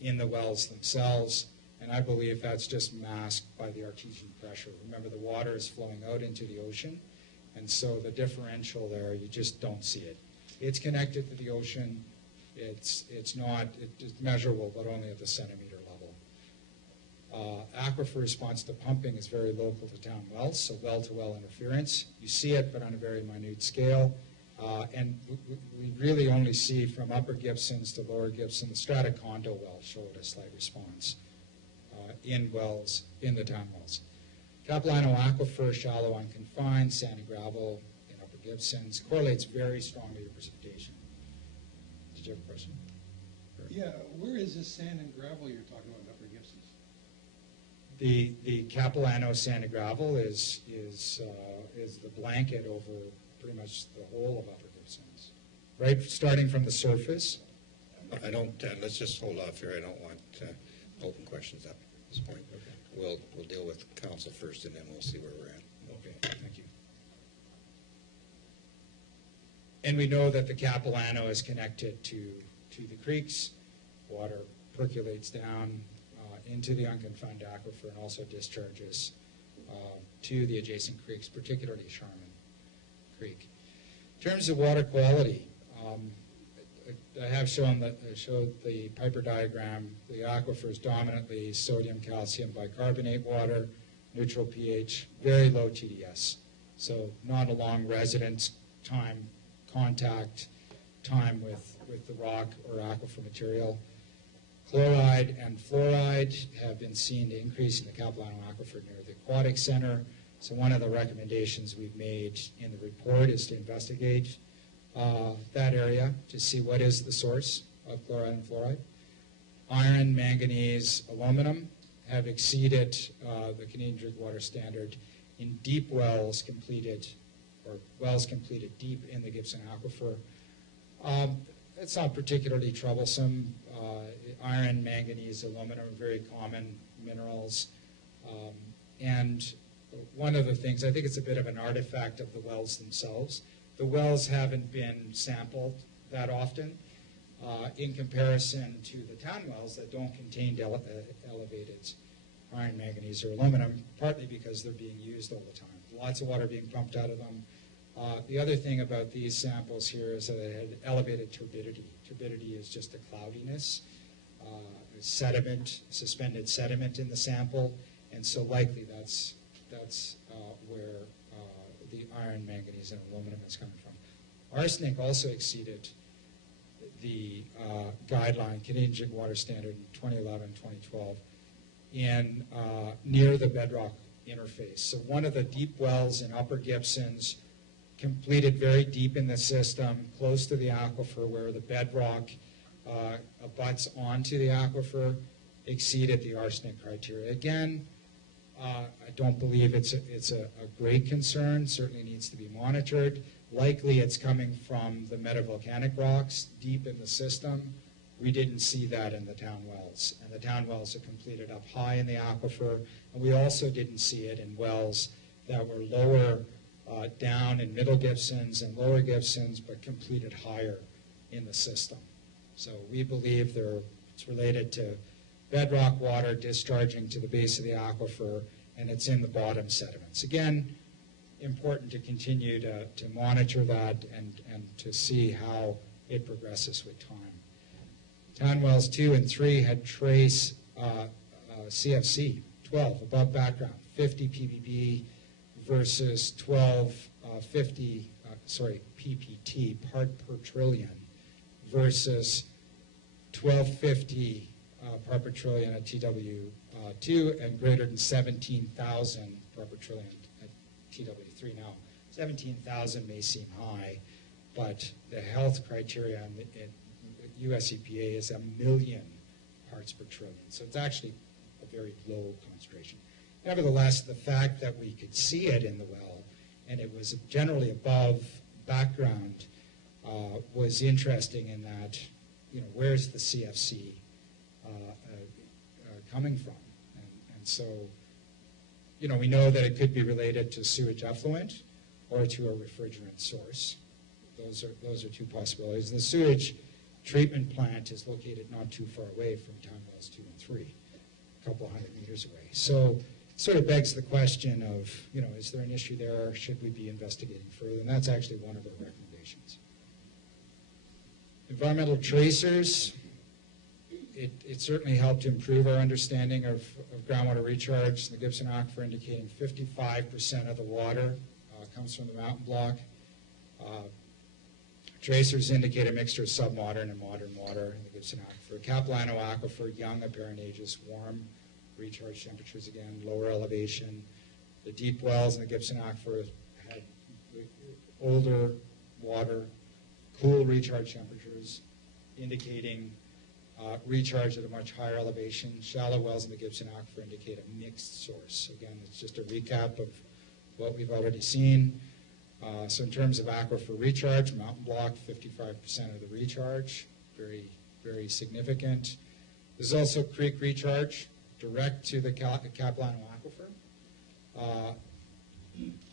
in the wells themselves. And I believe that's just masked by the artesian pressure. Remember, the water is flowing out into the ocean, and so the differential there, you just don't see it. It's connected to the ocean. It's measurable, but only at the centimeter level. Aquifer response to pumping is very local to town wells, so well-to-well interference. You see it, but on a very minute scale. And we really only see from Upper Gibsons to Lower Gibson, the strata condo well showed a slight response in wells, in the town wells. Capilano aquifer, shallow unconfined, sandy gravel in Upper Gibsons, correlates very strongly to precipitation. Did you have a question? Yeah, where is this sand and gravel you're talking about in Upper Gibsons? The Capilano sand and gravel is the blanket over pretty much the whole of Upper Gibsons, right? Starting from the surface. Let's just hold off here. I don't want open questions up at this point. Okay. We'll deal with council first, and then we'll see where we're at. Okay, thank you. And we know that the Capilano is connected to the creeks. Water percolates down into the unconfined aquifer and also discharges to the adjacent creeks, particularly Sharman Creek. In terms of water quality, I have showed the Piper diagram. The aquifer is dominantly sodium, calcium, bicarbonate water, neutral pH, very low TDS. So not a long residence time, contact time with the rock or aquifer material. Chloride and fluoride have been seen to increase in the Capilano aquifer near the aquatic center. So one of the recommendations we've made in the report is to investigate that area to see what is the source of chloride and fluoride. Iron, manganese, aluminum have exceeded the Canadian Drinking Water Standard in deep wells completed, or wells completed deep in the Gibson aquifer. It's not particularly troublesome. Iron, manganese, aluminum are very common minerals. And one of the things, I think it's a bit of an artifact of the wells themselves. The wells haven't been sampled that often in comparison to the town wells that don't contain elevated iron, manganese, or aluminum, partly because they're being used all the time. Lots of water being pumped out of them. The other thing about these samples here is that they had elevated turbidity. Turbidity is just a cloudiness, sediment, suspended sediment in the sample, and so likely that's where the iron, manganese, and aluminum is coming from. Arsenic also exceeded the guideline, Canadian Drinking Water Standard in 2011, 2012, in near the bedrock interface. So one of the deep wells in Upper Gibsons completed very deep in the system, close to the aquifer where the bedrock abuts onto the aquifer, exceeded the arsenic criteria. Again, I don't believe it's a great concern, certainly needs to be monitored. Likely it's coming from the metavolcanic rocks deep in the system. We didn't see that in the town wells, and the town wells are completed up high in the aquifer, and we also didn't see it in wells that were lower down in Middle Gibsons and Lower Gibsons, but completed higher in the system. So we believe it's related to bedrock water discharging to the base of the aquifer, and it's in the bottom sediments. Again, important to continue to monitor that and to see how it progresses with time. Town wells 2 and 3 had trace CFC 12 above background, 50 ppb versus 1250 ppt, part per trillion, versus 1250 part per trillion at TW2 and greater than 17,000 part per trillion at TW3. Now, 17,000 may seem high, but the health criteria in US EPA is 1 million parts per trillion. So it's actually a very low concentration. Nevertheless, the fact that we could see it in the well and it was generally above background was interesting in that, where's the CFC coming from? And so, we know that it could be related to sewage effluent or to a refrigerant source. Those are two possibilities. The sewage treatment plant is located not too far away from town wells 2 and 3, a couple hundred meters away. So it sort of begs the question of, is there an issue there? Should we be investigating further? And that's actually one of our recommendations. Environmental tracers, it certainly helped improve our understanding of groundwater recharge. The Gibson Aquifer indicating 55% of the water comes from the mountain block. Tracers indicate a mixture of submodern and modern water in the Gibson Aquifer. Capilano Aquifer, young apparent ages, warm recharge temperatures again, lower elevation. The deep wells in the Gibson Aquifer had older water, cool recharge temperatures, indicating recharge at a much higher elevation. Shallow wells in the Gibson Aquifer indicate a mixed source. Again, it's just a recap of what we've already seen. So in terms of aquifer recharge, mountain block, 55% of the recharge, very, very significant. There's also creek recharge direct to the Capilano Aquifer,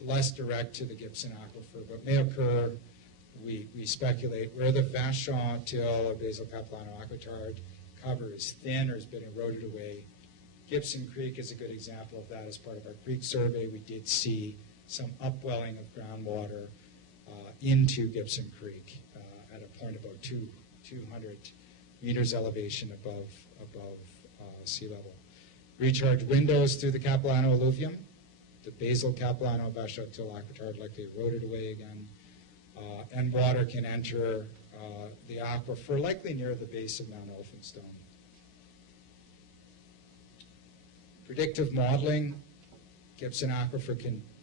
less direct to the Gibson Aquifer, but may occur, we speculate, where the Vachon till or basal Capilano Aquitard cover is thin or has been eroded away. Gibson Creek is a good example of that. As part of our creek survey, we did see some upwelling of groundwater into Gibson Creek at a point about 200 meters elevation above sea level. Recharge windows through the Capilano alluvium. The basal Capilano Vachon till Aquitard likely eroded away again. And water can enter the aquifer, likely near the base of Mount Elphinstone. Predictive modeling, Gibson Aquifer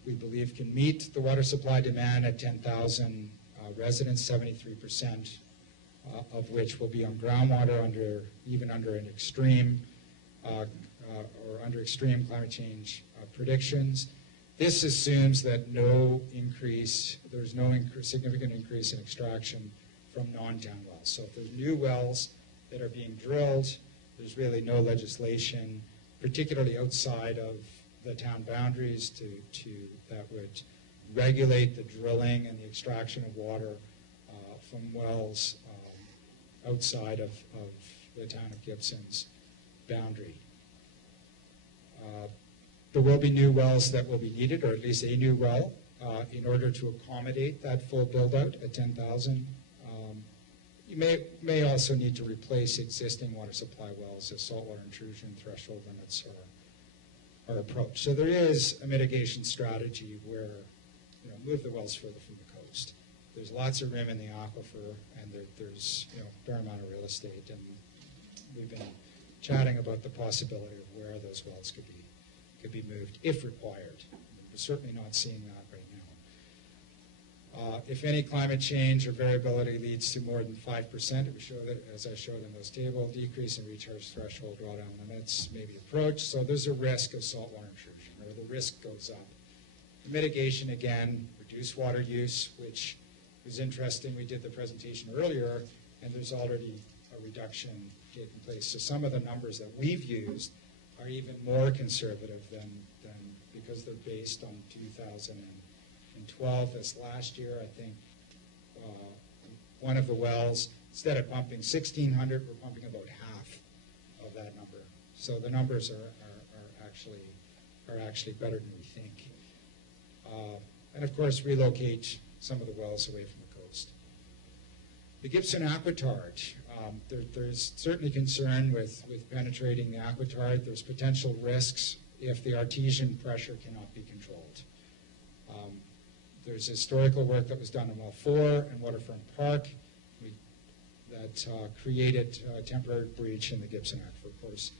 we believe can meet the water supply demand at 10,000 residents, 73% of which will be on groundwater even under an extreme or under extreme climate change predictions. This assumes that there's no significant increase in extraction from non-town wells. So if there's new wells that are being drilled, there's really no legislation, particularly outside of the town boundaries, that would regulate the drilling and the extraction of water from wells outside of the town of Gibson's boundary. There will be new wells that will be needed, or at least a new well, in order to accommodate that full build-out at 10,000. You may also need to replace existing water supply wells as saltwater intrusion threshold limits are approached. So there is a mitigation strategy where, move the wells further from the coast. There's lots of room in the aquifer, and there's a fair amount of real estate, and we've been chatting about the possibility of where those wells could be moved if required. We're certainly not seeing that right now. If any climate change or variability leads to more than 5%, we show that, as I showed in those tables, decrease in recharge threshold drawdown limits may be approached. So there's a risk of saltwater intrusion, or the risk goes up. The mitigation, again, reduce water use, which is interesting. We did the presentation earlier, and there's already a reduction taking place. So some of the numbers that we've used are even more conservative than because they're based on 2012. As last year, I think one of the wells, instead of pumping 1,600, we're pumping about half of that number. So the numbers are actually better than we think. And of course, relocate some of the wells away from the coast. The Gibson aquitard, there's certainly concern with penetrating the aquitard. There's potential risks if the artesian pressure cannot be controlled. There's historical work that was done in Well 4 and Waterfront Park that created a temporary breach in the Gibson aquifer. Of course,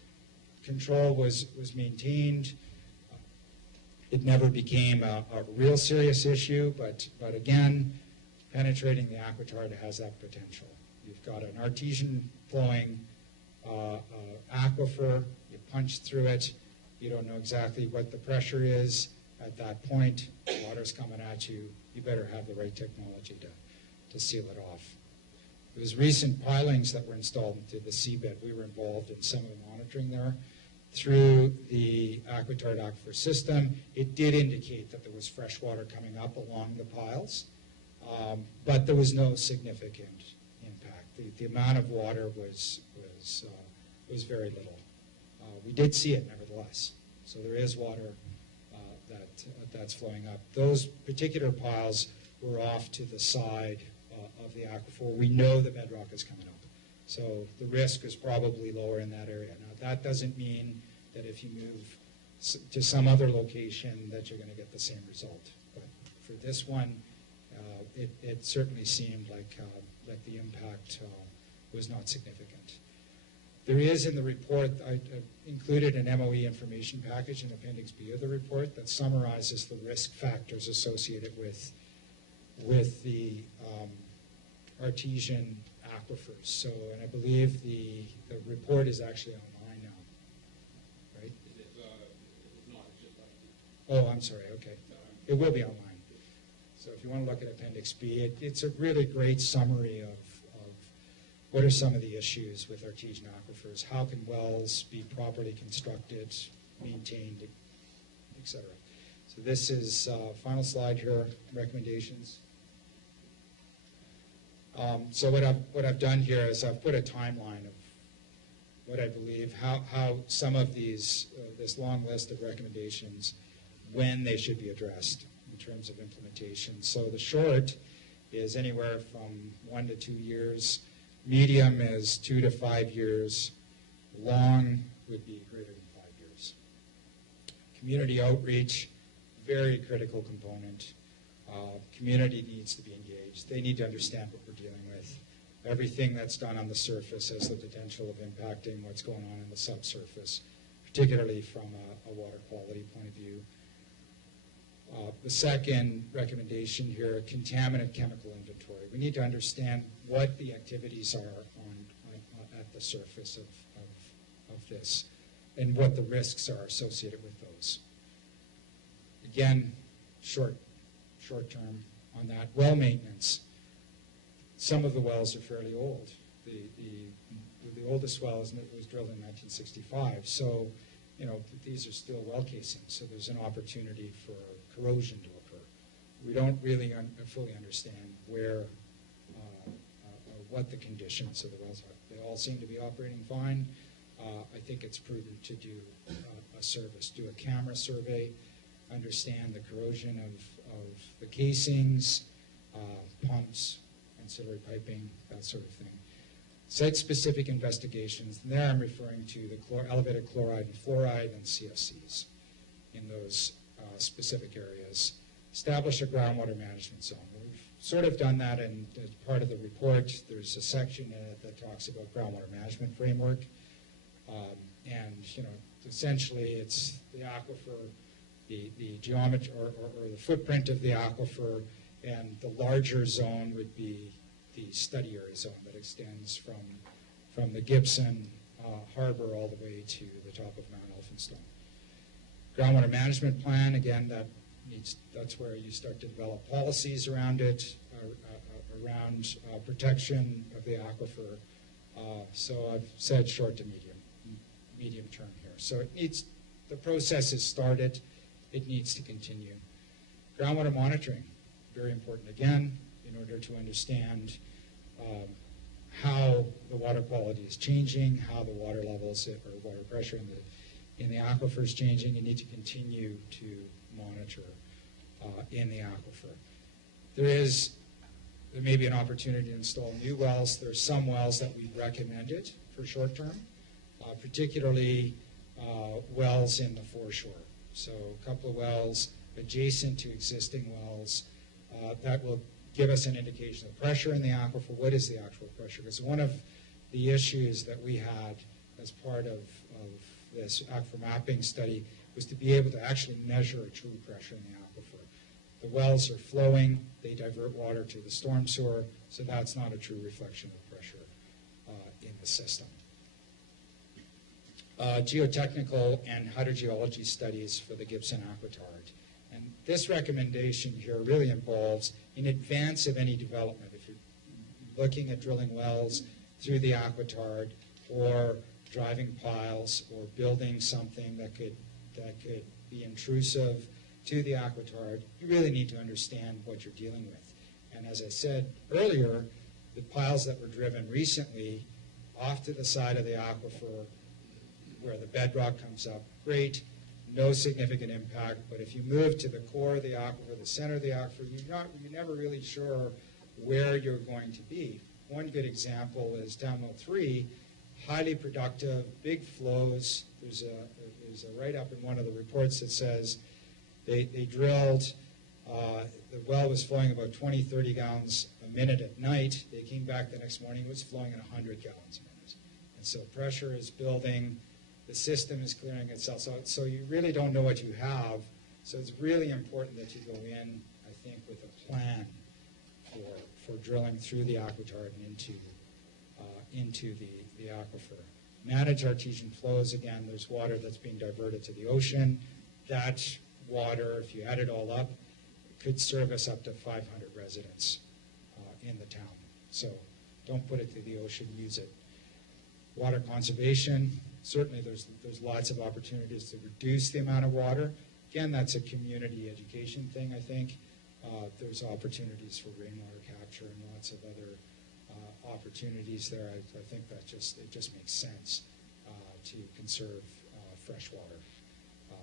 control was maintained. It never became a real serious issue, but again, penetrating the aquitard has that potential. You've got an artesian flowing aquifer, you punch through it, you don't know exactly what the pressure is. At that point, water's coming at you, you better have the right technology to seal it off. There was recent pilings that were installed into the seabed. We were involved in some of the monitoring there. Through the aquitard aquifer system, it did indicate that there was fresh water coming up along the piles, but there was no significant impact. The amount of water was very little. We did see it nevertheless, so there is water that's flowing up. Those particular piles were off to the side of the aquifer. We know the bedrock is coming up. So the risk is probably lower in that area. Now, that doesn't mean that if you move to some other location that you're going to get the same result. But for this one, it certainly seemed like the impact was not significant. There is in the report, I included an MOE information package in Appendix B of the report that summarizes the risk factors associated with the artesian aquifers. So, and I believe the report is actually online now, right? It's not, it's just Oh, I'm sorry, okay. It will be online. So if you want to look at Appendix B, it's a really great summary of what are some of the issues with artesian aquifers, how can wells be properly constructed, maintained, etc. So this is final slide here, recommendations. So what I've done here is I've put a timeline of what I believe, how some of these, this long list of recommendations, when they should be addressed in terms of implementation. So the short is anywhere from 1 to 2 years. Medium is 2 to 5 years. Long would be greater than 5 years. Community outreach, very critical component. Community needs to be engaged. They need to understand what we're dealing with. Everything that's done on the surface has the potential of impacting what's going on in the subsurface, particularly from a water quality point of view. The second recommendation here, contaminant chemical inventory. We need to understand what the activities are at the surface of this and what the risks are associated with those. Again, short term on that. Well maintenance. Some of the wells are fairly old. The oldest well was drilled in 1965. So, you know, these are still well casings. So there's an opportunity for corrosion to occur. We don't really fully understand where what the conditions of the wells are. They all seem to be operating fine. I think it's prudent to do a service, do a camera survey, understand the corrosion of the casings, pumps, ancillary piping, that sort of thing. Site-specific investigations, and there I'm referring to the elevated chloride and fluoride and CFCs in those specific areas. Establish a groundwater management zone. We've sort of done that as part of the report. There's a section in it that talks about groundwater management framework. And, you know, essentially it's the aquifer, the geometry or the footprint of the aquifer, and the larger zone would be the study area zone that extends from the Gibson harbor all the way to the top of Mount Elphinstone. Groundwater management plan, again, that's where you start to develop policies around it, around protection of the aquifer. So I've said short to medium term here. So the process has started. It needs to continue. Groundwater monitoring, very important again, in order to understand how the water quality is changing, how the water levels or water pressure in the aquifer is changing. You need to continue to monitor in the aquifer. There may be an opportunity to install new wells. There are some wells that we've recommended for short term, particularly wells in the foreshore. So a couple of wells adjacent to existing wells that will give us an indication of pressure in the aquifer. What is the actual pressure? Because one of the issues that we had as part of this aquifer mapping study was to be able to actually measure a true pressure in the aquifer. The wells are flowing, they divert water to the storm sewer, so that's not a true reflection of pressure in the system. Geotechnical and hydrogeology studies for the Gibson Aquitard. And this recommendation here really involves, in advance of any development, if you're looking at drilling wells through the Aquitard or driving piles or building something that could be intrusive to the Aquitard, you really need to understand what you're dealing with. And as I said earlier, the piles that were driven recently off to the side of the aquifer where the bedrock comes up, great, no significant impact, but if you move to the core of the aquifer, the center of the aquifer, you're never really sure where you're going to be. One good example is downwell 3, highly productive, big flows. There's a write-up in one of the reports that says they drilled, the well was flowing about 20, 30 gallons a minute at night. They came back the next morning, it was flowing at 100 gallons a minute. And so pressure is building, the system is clearing itself. So you really don't know what you have. So it's really important that you go in, I think, with a plan for drilling through the Aquitard and into the aquifer. Manage artesian flows. Again, there's water that's being diverted to the ocean. That water, if you add it all up, could service up to 500 residents in the town. So don't put it to the ocean, use it. Water conservation, certainly there's lots of opportunities to reduce the amount of water. Again, that's a community education thing, I think. There's opportunities for rainwater capture and lots of other opportunities there. I think that it just makes sense to conserve fresh water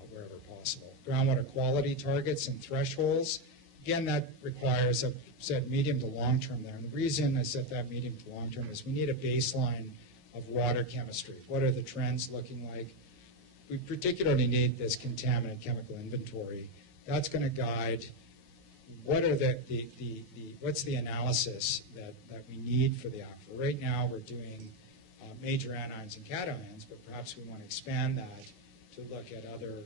wherever possible. Groundwater quality targets and thresholds. Again, that requires, I've said medium to long term there. And the reason I set that medium to long term is we need a baseline of water chemistry. What are the trends looking like? We particularly need this contaminant chemical inventory. That's going to guide what are what's the analysis that we need for the aquifer. Right now we're doing major anions and cations, but perhaps we want to expand that to look at other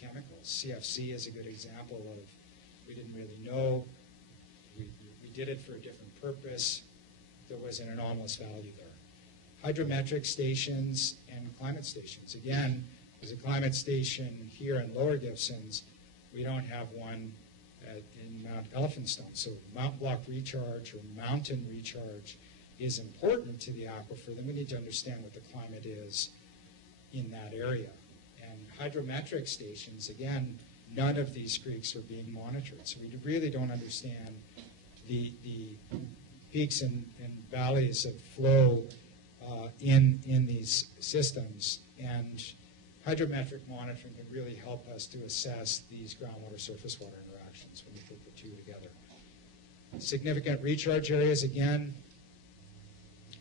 chemicals. CFC is a good example of, we didn't really know, we did it for a different purpose, there was an anomalous value there. Hydrometric stations and climate stations. Again, there's a climate station here in Lower Gibsons. We don't have one in Mount Elephantstone. So Mount Block recharge or mountain recharge is important to the aquifer. Then we need to understand what the climate is in that area. And hydrometric stations, again, none of these creeks are being monitored. So we really don't understand the peaks and valleys of flow in these systems. And hydrometric monitoring can really help us to assess these groundwater surface water interactions when you put the two together. Significant recharge areas, again,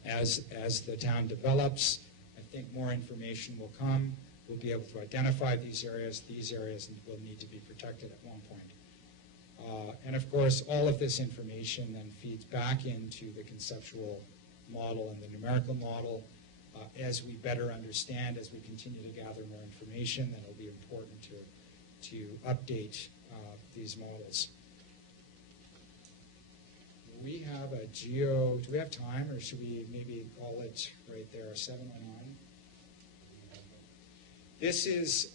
as the town develops, I think more information will come. We'll be able to identify these areas. These areas will need to be protected at one point. And of course, all of this information then feeds back into the conceptual model and the numerical model. As we better understand, as we continue to gather more information, then it'll be important to update these models. We have a do we have time, or should we maybe call it right there, 709? This is,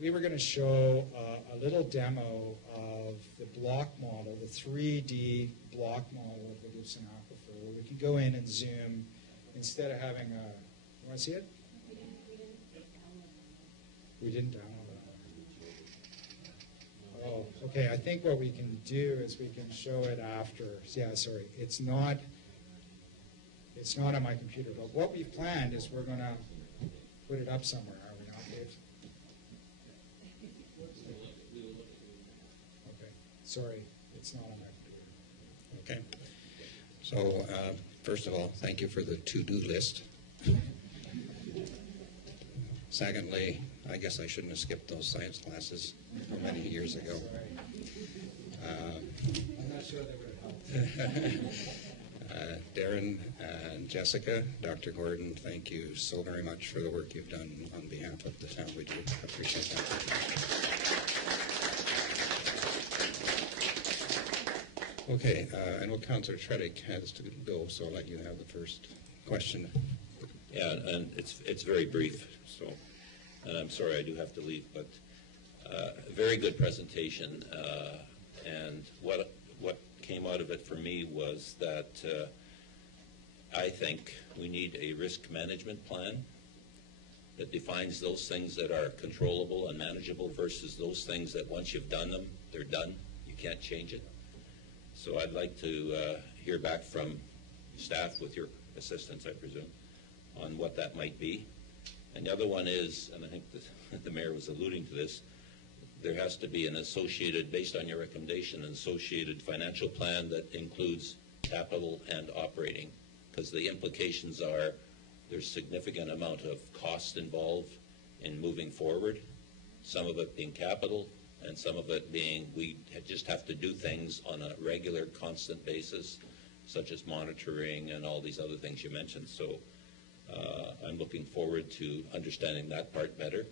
we were going to show a little demo of the block model, the 3D block model of the Gibson aquifer, where we can go in and zoom instead of having a, you want to see it? We didn't download it. Oh, okay, I think what we can do is we can show it after. Yeah, sorry, it's not, It's not on my computer, but what we've planned is we're gonna put it up somewhere, are we not, Dave? Okay, sorry, it's not on my computer. Okay. So, first of all, thank you for the to-do list. Secondly, I guess I shouldn't have skipped those science classes many years ago. I'm not sure that would help. Darren and Jessica, Dr. Gordon, thank you so very much for the work you've done on behalf of the town. We do appreciate that. Okay, I know Councillor Tredick has to go, so I'll let you have the first question. Yeah, and it's very brief, so, and I'm sorry I do have to leave, but a very good presentation, and what came out of it for me was that I think we need a risk management plan that defines those things that are controllable and manageable versus those things that once you've done them, they're done. You can't change it. So I'd like to hear back from staff with your assistance, I presume, on what that might be. And the other one is, and I think the mayor was alluding to this, there has to be an associated, based on your recommendation, an associated financial plan that includes capital and operating, because the implications are there's significant amount of cost involved in moving forward, some of it being capital, and some of it being we just have to do things on a regular, constant basis, such as monitoring and all these other things you mentioned. So I'm looking forward to understanding that part better,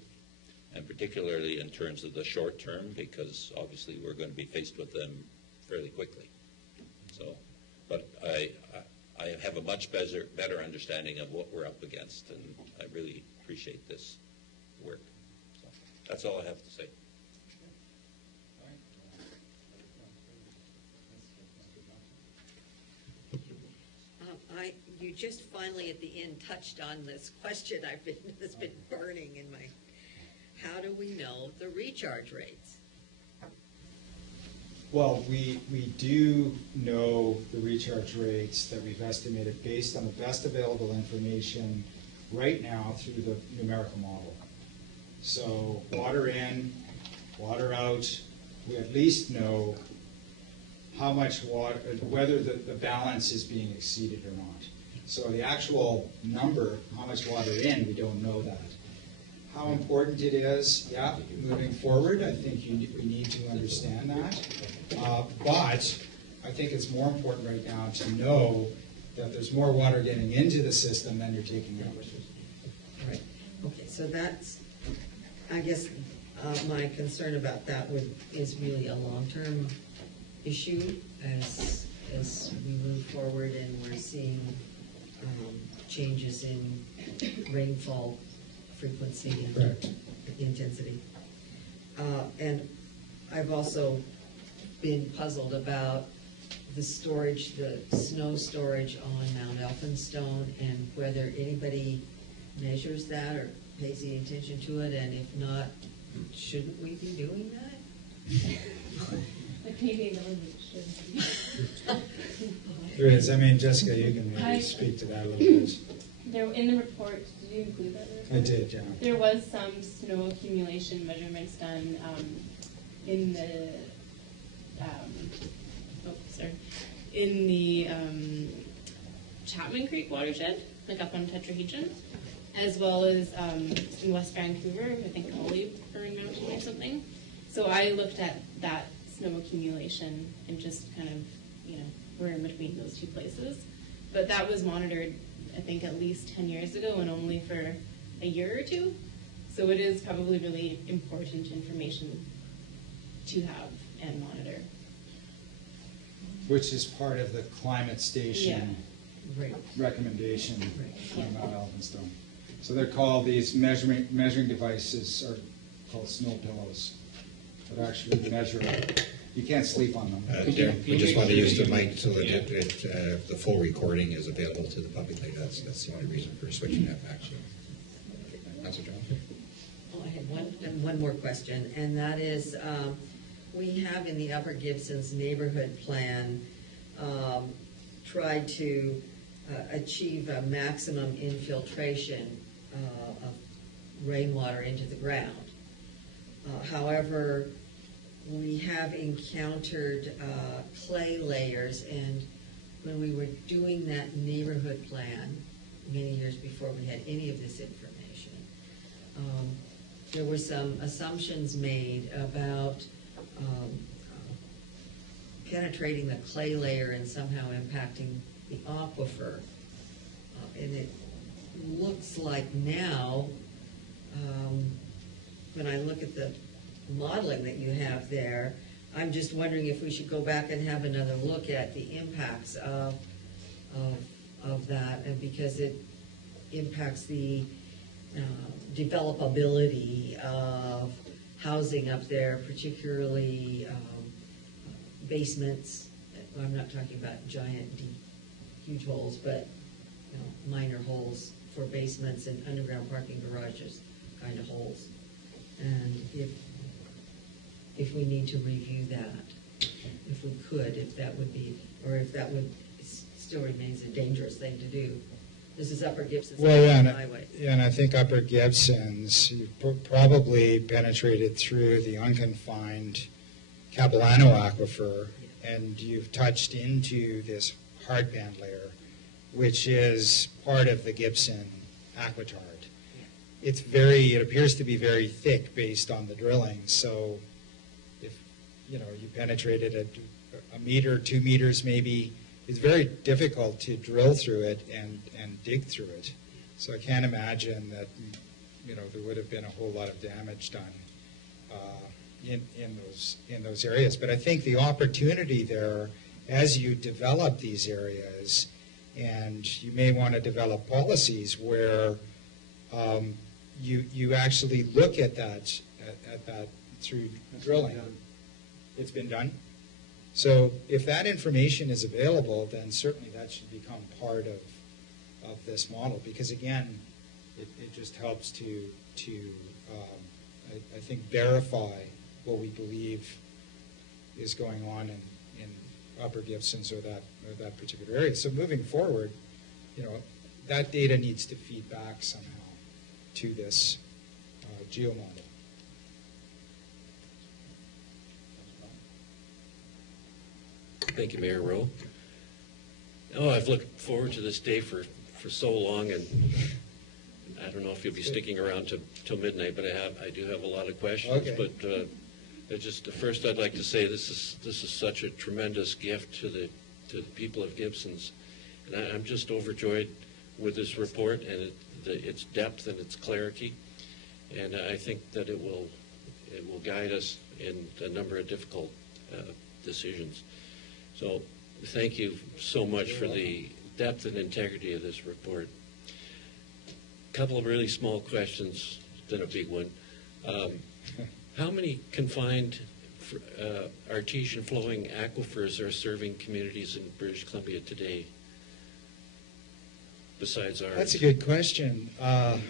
and particularly in terms of the short term, because obviously we're going to be faced with them fairly quickly. So, but I have a much better understanding of what we're up against, and I really appreciate this work. So that's all I have to say. You just finally at the end touched on this question that's been burning in my, how do we know the recharge rates? Well, we do know the recharge rates that we've estimated based on the best available information right now through the numerical model. So water in, water out, we at least know how much water, whether the balance is being exceeded or not. So the actual number, how much water in, we don't know that. How important it is, yeah, moving forward, I think we need to understand that. But I think it's more important right now to know that there's more water getting into the system than you're taking out. Right. Okay, so that's, I guess, my concern about that is really a long-term issue as we move forward and we're seeing changes in rainfall frequency and Correct. intensity. And I've also been puzzled about the storage, the snow storage on Mount Elphinstone, and whether anybody measures that or pays any attention to it, and if not, shouldn't we be doing that? The Canadian government should. There is, I mean, Jessica, you can maybe speak to that a little bit. There, in the report, did you include that in the report? I did, yeah. There was some snow accumulation measurements done in the, Chapman Creek watershed, like up on Tetrahedron, as well as in West Vancouver, I think Burn Mountain or something. So I looked at that snow accumulation and just kind of, we're in between those two places. But that was monitored, I think, at least 10 years ago and only for a year or two. So it is probably really important information to have and monitor. Which is part of the climate station Right. recommendation Right. from Mount Elphinstone. So they're called, these measuring devices are called snow pillows that actually measure. You can't sleep on them. Darren, we just want to use the mic so that the full recording is available to the public. That's the only reason for switching that back. Councilor Johnson? Oh, I had one more question, and that is, we have in the Upper Gibsons neighborhood plan tried to achieve a maximum infiltration of rainwater into the ground. However, we have encountered clay layers, and when we were doing that neighborhood plan many years before we had any of this information, there were some assumptions made about penetrating the clay layer and somehow impacting the aquifer. And it looks like now, when I look at the modeling that you have there, I'm just wondering if we should go back and have another look at the impacts of that, and because it impacts the developability of housing up there, particularly basements. I'm not talking about giant, deep, huge holes, but minor holes for basements and underground parking garages kind of holes. And if we need to review that, if we could, if that would be, or if that would still remains a dangerous thing to do. This is Upper Gibsons Highway. Yeah, and I think Upper Gibsons, you probably penetrated through the unconfined Capilano aquifer, and you've touched into this hardband layer, which is part of the Gibson aquitard. It appears to be very thick based on the drilling, so if you penetrated a meter, 2 meters maybe, it's very difficult to drill through it and dig through it. So I can't imagine that there would have been a whole lot of damage done in those areas. But I think the opportunity there, as you develop these areas, and you may want to develop policies where you actually look at that through drilling. It's been done. So if that information is available, then certainly that should become part of this model, because again, it just helps to I think verify what we believe is going on in Upper Gibsons or that particular area. So moving forward, that data needs to feed back somehow to this geomodel. Thank you, Mayor Rowe. Oh, I've looked forward to this day for so long, and I don't know if you'll be sticking around till midnight, but I do have a lot of questions. Okay. But just first, I'd like to say this is such a tremendous gift to the people of Gibsons, and I'm just overjoyed with this report and its depth and its clarity, and I think that it will guide us in a number of difficult decisions. So thank you so much for the depth and integrity of this report. A couple of really small questions, then a big one. How many confined artesian flowing aquifers are serving communities in British Columbia today, besides ours? That's a good question. I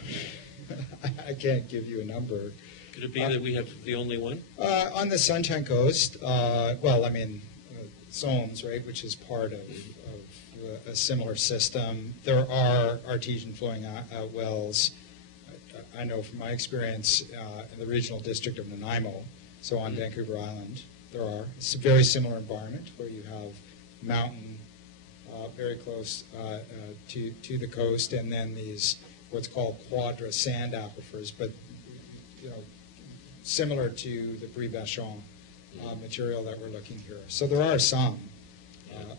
can't give you a number. Could it be that we have the only one? On the Sunshine Coast, zones, right, which is part of a similar system. There are artesian flowing wells. I know from my experience in the regional district of Nanaimo, so on Vancouver Island, there are. It's a very similar environment where you have mountain very close to the coast, and then these what's called quadra sand aquifers, but similar to the Brie-Vachon material that we're looking here. So there are some,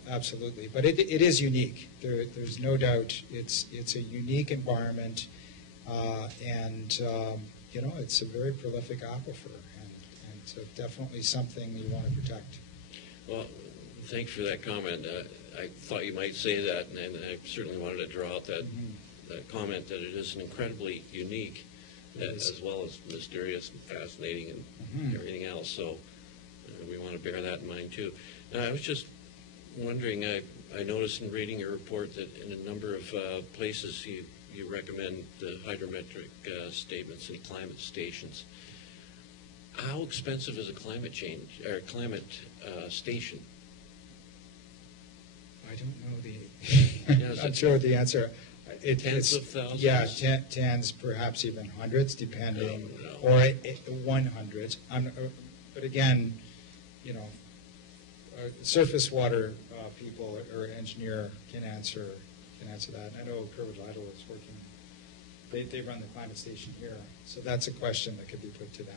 absolutely, but it is unique. There's no doubt it's a unique environment, and it's a very prolific aquifer, and so definitely something you want to protect. Well, thanks for that comment. I thought you might say that, and I certainly wanted to draw out that comment that it is an incredibly unique, as well as mysterious and fascinating and everything else. So we want to bear that in mind too. I was just wondering, I noticed in reading your report that in a number of places you recommend the hydrometric statements and climate stations. How expensive is a climate change or climate station? I don't know the. Yeah, Is not it sure the answer. tens of thousands? Yeah, tens, perhaps even hundreds, depending, No. or 100. But again, you know, surface water people or engineer can answer that. I know Kerwood Lytle is working. They run the climate station here, so that's a question that could be put to them.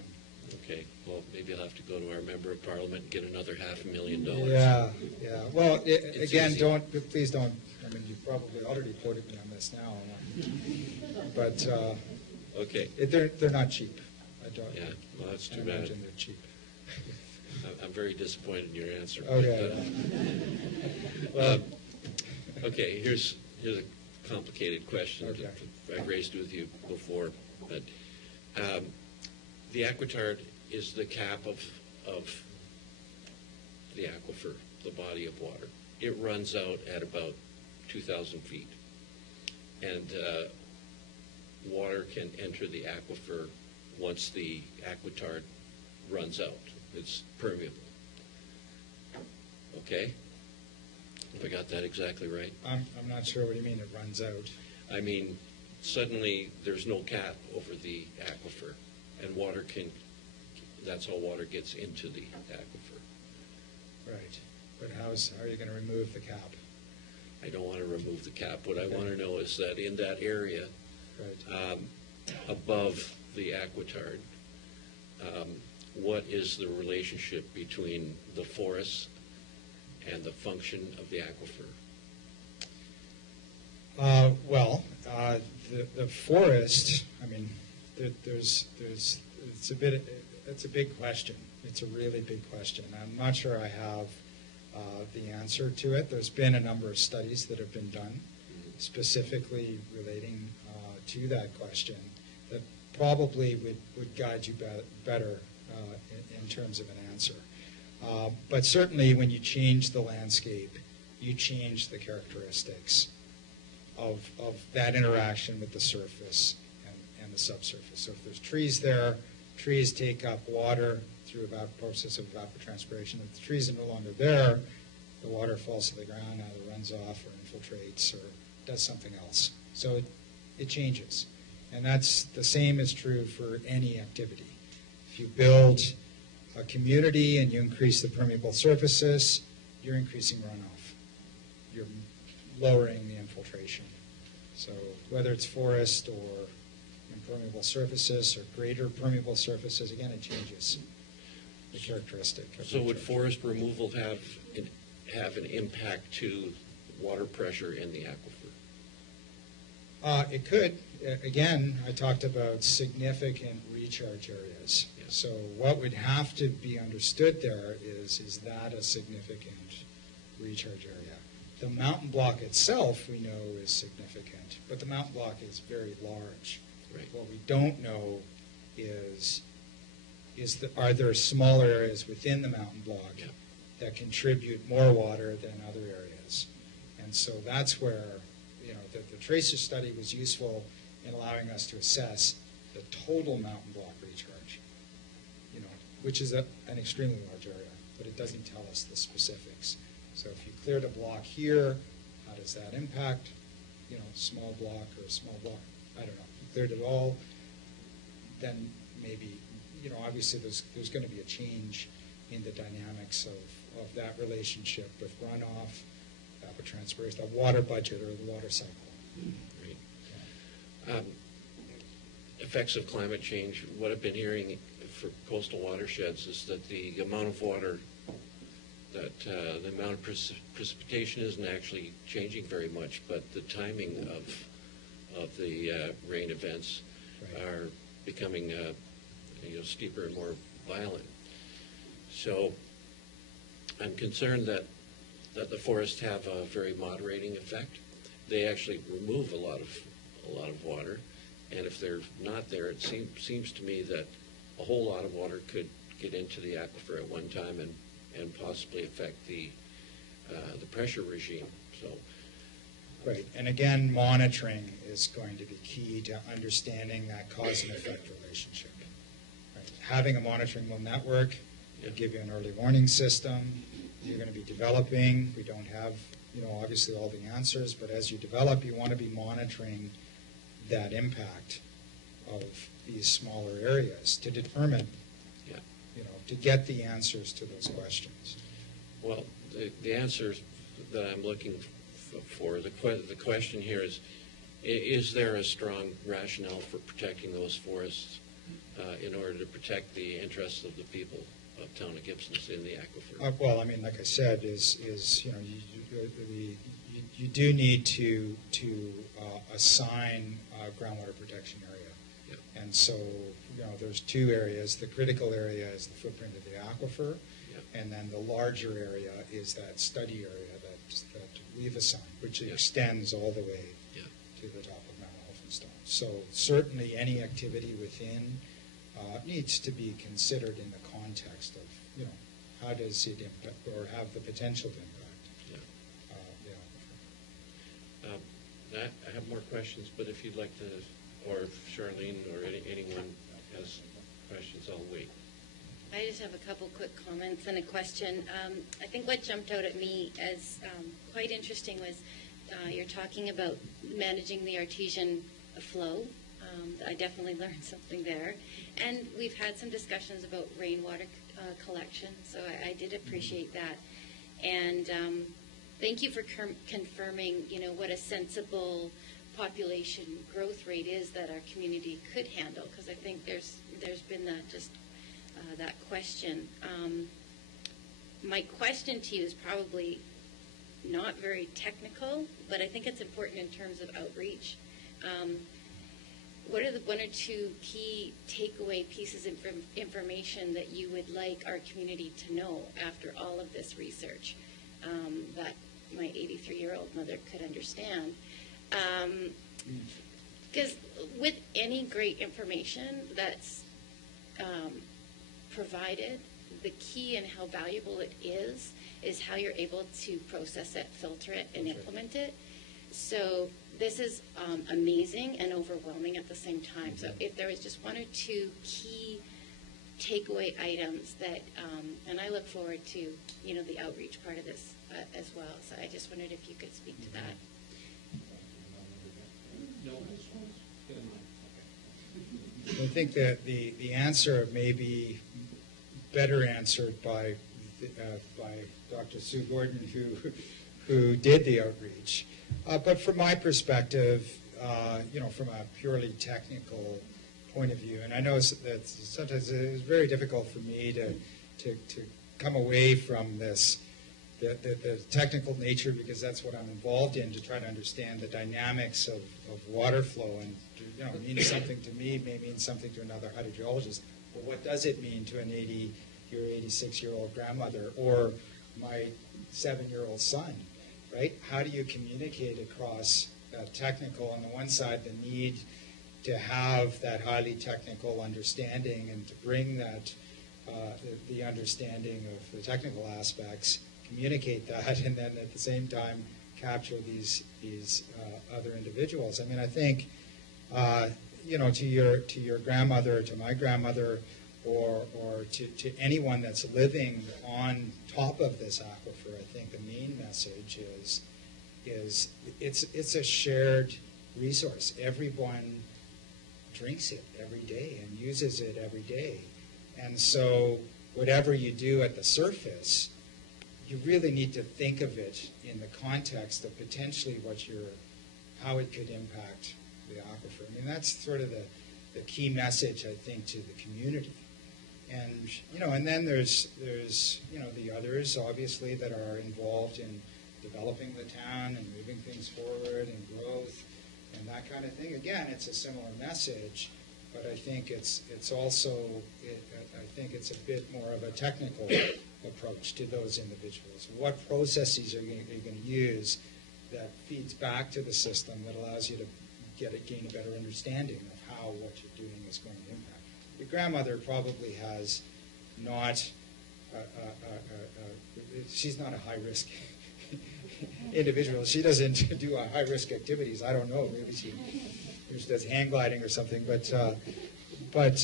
Okay, well, maybe I'll have to go to our member of parliament and get another $500,000. Yeah. Well, It's again, easy. please don't. I mean, you probably already quoted me on this now, but Okay, they're not cheap. I don't. yeah, well, that's I too bad. imagine they're cheap. I'm very disappointed in your answer. Okay. But, okay, here's a complicated question Okay. that I've raised with you before. But the aquitard is the cap of the aquifer, the body of water. It runs out at about 2,000 feet. And water can enter the aquifer once the aquitard runs out. It's permeable. Okay? If I got that exactly right? I'm not sure what you mean it runs out. I mean, suddenly there's no cap over the aquifer, and that's how water gets into the aquifer. Right. But how are you going to remove the cap? I don't want to remove the cap. What I Okay. want to know is that in that area, Right. above the aquitard, what is the relationship between the forest and the function of the aquifer? The forest. I mean, it's a big question. It's a really big question. I'm not sure I have the answer to it. There's been a number of studies that have been done specifically relating to that question that probably would guide you better in terms of an answer. But certainly when you change the landscape, you change the characteristics of that interaction with the surface and the subsurface. So if there's trees there, trees take up water through a process of evapotranspiration. If the trees are no longer there, the water falls to the ground, either runs off or infiltrates or does something else. So it changes. And that's the same is true for any activity. If you build a community and you increase the permeable surfaces, you're increasing runoff. You're lowering the infiltration. So whether it's forest or impermeable surfaces or greater permeable surfaces, again, it changes the characteristic. So would forest removal have an impact to water pressure in the aquifer? It could. Again, I talked about significant recharge areas. Yeah. So what would have to be understood there is that a significant recharge area? The mountain block itself, we know, is significant, but the mountain block is very large. Right. What we don't know is are there smaller areas within the mountain block Yeah. that contribute more water than other areas? And so that's where, the tracer study was useful in allowing us to assess the total mountain block recharge, which is an extremely large area, but it doesn't tell us the specifics. So if you cleared a block here, how does that impact, small block or a small block? I don't know. If you cleared it all, then maybe, obviously there's going to be a change in the dynamics of that relationship with runoff, evapotranspiration, the water budget or the water cycle. Right. Effects of climate change. What I've been hearing for coastal watersheds is that the amount of water, the amount of precipitation isn't actually changing very much, but the timing of the rain events Right. are becoming steeper and more violent. So I'm concerned that the forests have a very moderating effect. They actually remove a lot of water, and if they're not there, it seems to me that a whole lot of water could get into the aquifer at one time and possibly affect the pressure regime. So, Right, and again, monitoring is going to be key to understanding that cause and effect relationship. Right. Having a monitoring network will give you an early warning system. You're going to be developing. We don't have obviously all the answers, but as you develop, you want to be monitoring that impact of these smaller areas to determine, Yeah. to get the answers to those questions. Well, the answers that I'm looking for, the question here is there a strong rationale for protecting those forests in order to protect the interests of the people of town of Gibsons in the aquifer? Well, I mean, like I said, you do need to assign a groundwater protection area. Yeah. And so, there's two areas. The critical area is the footprint of the aquifer, Yeah. and then the larger area is that study area that we've assigned, which Yeah. extends all the way Yeah. to the top of Mount Elphinstone. So certainly any activity within needs to be considered in the context of, how does it impact or have the potential to impact Yeah. the aquifer. I have more questions, but if you'd like to, or if Charlene or anyone has questions, I'll wait. I just have a couple quick comments and a question. I think what jumped out at me as quite interesting was you're talking about managing the artesian flow. I definitely learned something there. And we've had some discussions about rainwater collection, so I did appreciate that. And thank you for confirming, what a sensible population growth rate is that our community could handle, because I think there's been that question. My question to you is probably not very technical, but I think it's important in terms of outreach. What are the one or two key takeaway pieces of information that you would like our community to know after all of this research that my 83-year-old mother could understand? Because with any great information that's provided, the key and how valuable it is how you're able to process it, filter it, and implement it. So this is amazing and overwhelming at the same time. So if there was just one or two key takeaway items that, and I look forward to, the outreach part of this as well. So I just wondered if you could speak to that. No. I think that the answer may be better answered by Dr. Sue Gordon, who did the outreach. But from my perspective, from a purely technical point of view, and I know that sometimes it's very difficult for me to come away from this, the technical nature, because that's what I'm involved in, to try to understand the dynamics of water flow. And it means something to me, may mean something to another hydrogeologist. Well, what does it mean to an 80 or 86-year-old grandmother or my 7-year-old son, right? How do you communicate across that technical, on the one side, the need to have that highly technical understanding and to bring that, the understanding of the technical aspects, communicate that, and then at the same time capture these other individuals. I mean, I think, to your grandmother, to my grandmother, or to anyone that's living on top of this aquifer, I think the main message is it's a shared resource. Everyone drinks it every day and uses it every day. And so whatever you do at the surface, you really need to think of it in the context of potentially how it could impact the aquifer. I mean, that's sort of the key message, I think, to the community. And, and then there's the others, obviously, that are involved in developing the town and moving things forward and growth and that kind of thing. Again, it's a similar message, but I think it's also, I think it's a bit more of a technical approach to those individuals. What processes are you going to use that feeds back to the system that allows you to gain a better understanding of how what you're doing is going to impact? Your grandmother probably has not, she's not a high-risk individual. She doesn't do high-risk activities. I don't know. Maybe she does hang gliding or something. But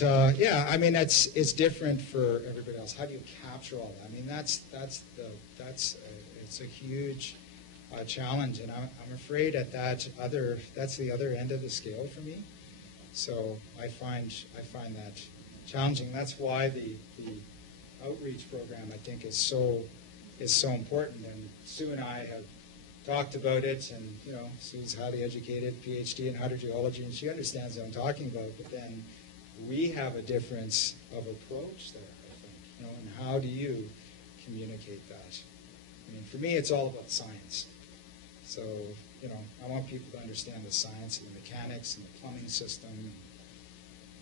yeah, I mean, it's different for everybody else. How do you capture all that? I mean, it's a huge challenge, and I'm afraid that's the other end of the scale for me. So I find that challenging. That's why the outreach program, I think, is so important. And Sue and I have talked about it, and Sue's highly educated, PhD in hydrogeology, and she understands what I'm talking about. But then we have a difference of approach there, I think. And how do you communicate that? I mean, for me, it's all about science. So, I want people to understand the science and the mechanics and the plumbing system.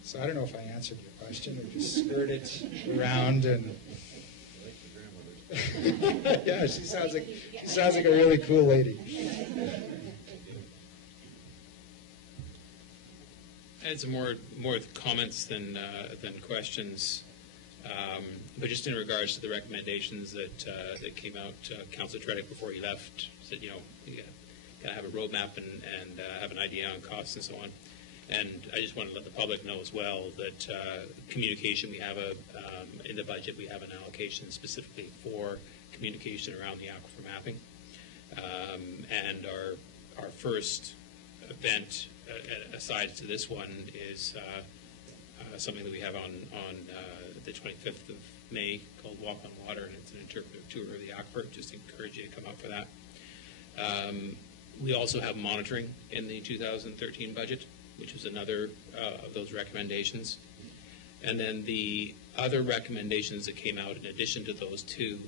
So I don't know if I answered your question or just skirted around and. Yeah, she sounds like a really cool lady. I had some more comments than questions, but just in regards to the recommendations that came out, Councillor Tredick, before he left, said you gotta have a roadmap and have an idea on costs and so on. And I just want to let the public know as well that communication, we have in the budget, we have an allocation specifically for communication around the aquifer mapping. And our first event, aside to this one, is something that we have on the 25th of May called Walk on Water, and it's an interpretive tour of the aquifer. Just encourage you to come out for that. We also have monitoring in the 2013 budget, which was another of those recommendations. And then the other recommendations that came out in addition to those two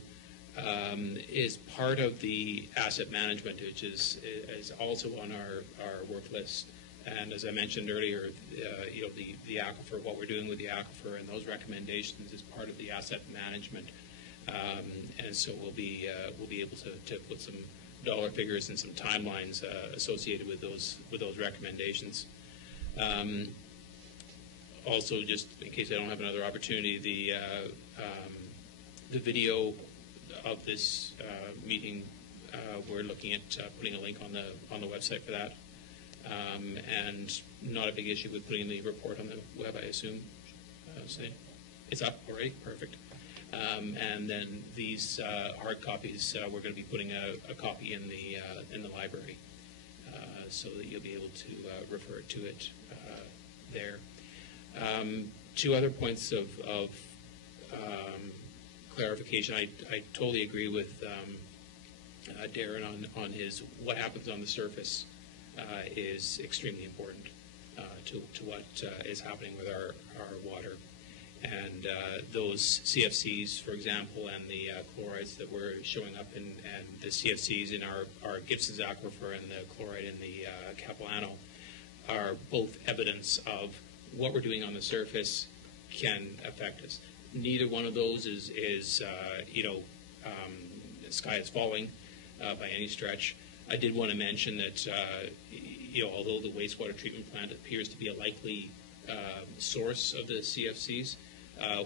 is part of the asset management, which is also on our work list. And as I mentioned earlier, the aquifer, what we're doing with the aquifer and those recommendations is part of the asset management. And so we'll be able to put some dollar figures and some timelines associated with those recommendations. Also, just in case I don't have another opportunity, the video of this meeting, we're looking at putting a link on the website for that, and not a big issue with putting the report on the web, I assume. It's up already, perfect. And then these hard copies, we're going to be putting a copy in the library, so that you'll be able to refer to it there. Two other points of clarification. I totally agree with Darren on his what happens on the surface is extremely important to what is happening with our water. And those CFCs, for example, and the chlorides that were showing up and the CFCs in our Gibsons aquifer and the chloride in the Capilano are both evidence of what we're doing on the surface can affect us. Neither one of those is the sky is falling by any stretch. I did want to mention that although the wastewater treatment plant appears to be a likely source of the CFCs,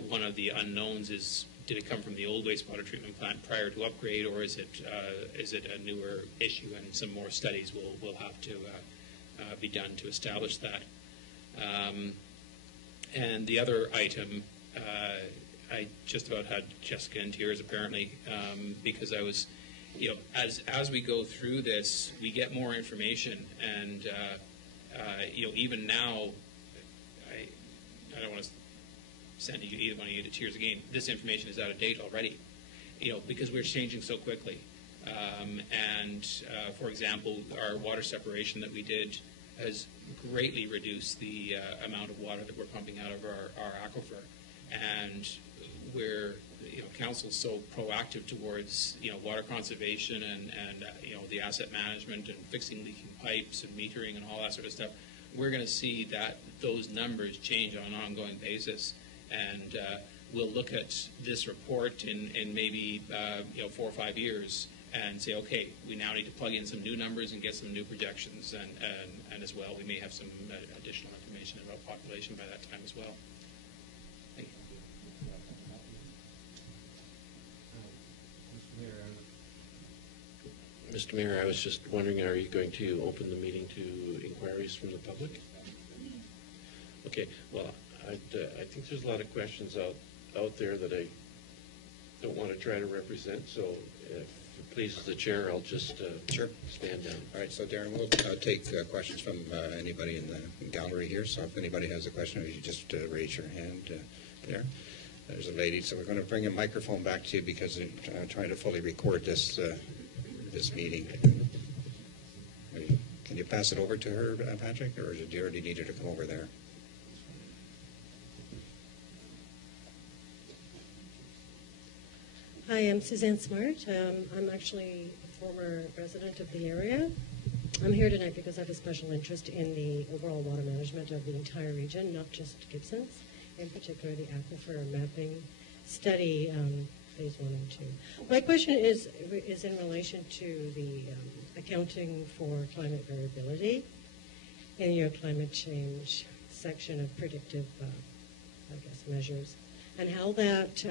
one of the unknowns is, did it come from the old wastewater treatment plant prior to upgrade, or is it a newer issue? And some more studies will have to be done to establish that. And the other item, I just about had Jessica in tears apparently, because I was, as we go through this, we get more information, and even now, I don't want to send either one of you to tears again. This information is out of date already, because we're changing so quickly. For example, our water separation that we did has greatly reduced the amount of water that we're pumping out of our aquifer, and we're council's so proactive towards water conservation and the asset management and fixing leaking pipes and metering and all that sort of stuff. We're going to see that those numbers change on an ongoing basis, and we'll look at this report in maybe 4 or 5 years and say, okay, we now need to plug in some new numbers and get some new projections, and as well, we may have some additional information about population by that time as well. Thank you. Mr. Mayor, I was just wondering, are you going to open the meeting to inquiries from the public? Okay, well, I think there's a lot of questions out there that I don't want to try to represent, so if it pleases the chair, I'll just Sure. stand down. All right, so Darren, we'll take questions from anybody in the gallery here. So if anybody has a question, you just raise your hand there. There's a lady. So we're going to bring a microphone back to you because we're trying to fully record this meeting. Can you pass it over to her, Patrick, or do you already need her to come over there? Hi, I'm Suzanne Smart. I'm actually a former resident of the area. I'm here tonight because I have a special interest in the overall water management of the entire region, not just Gibsons, in particular the aquifer mapping study, phase 1 and 2. My question is in relation to the accounting for climate variability in your climate change section of predictive, measures, and how that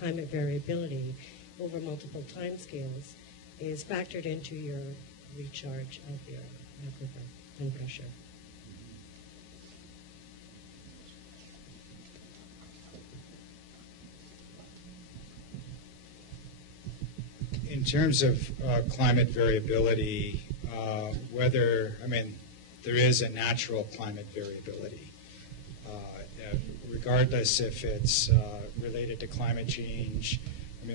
climate variability over multiple timescales is factored into your recharge of your aquifer and pressure. In terms of climate variability, there is a natural climate variability. Regardless if it's related to climate change,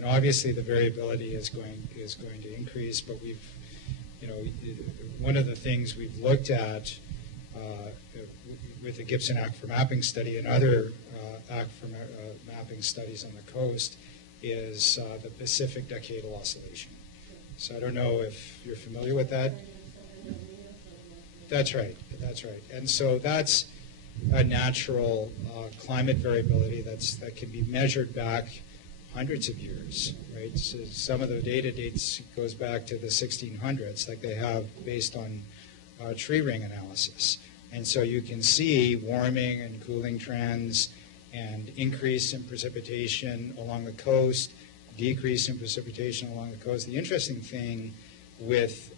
obviously the variability is going to increase, but one of the things we've looked at with the Gibson Aquifer Mapping Study and other aquifer mapping studies on the coast is the Pacific Decadal Oscillation. So I don't know if you're familiar with that. That's right. And so that's a natural climate variability that can be measured back hundreds of years, right? So some of the data dates goes back to the 1600s, like they have based on tree ring analysis. And so you can see warming and cooling trends and increase in precipitation along the coast, decrease in precipitation along the coast. The interesting thing with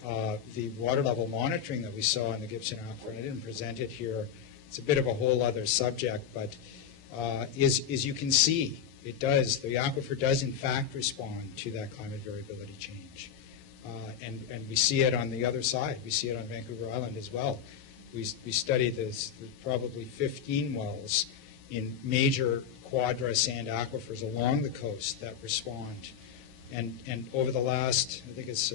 the water level monitoring that we saw in the Gibson Aquifer, and I didn't present it here, it's a bit of a whole other subject, but is you can see it does, the aquifer does in fact respond to that climate variability change. And we see it on the other side. We see it on Vancouver Island as well. We studied this, probably 15 wells in major quadra sand aquifers along the coast that respond. And over the last, I think it's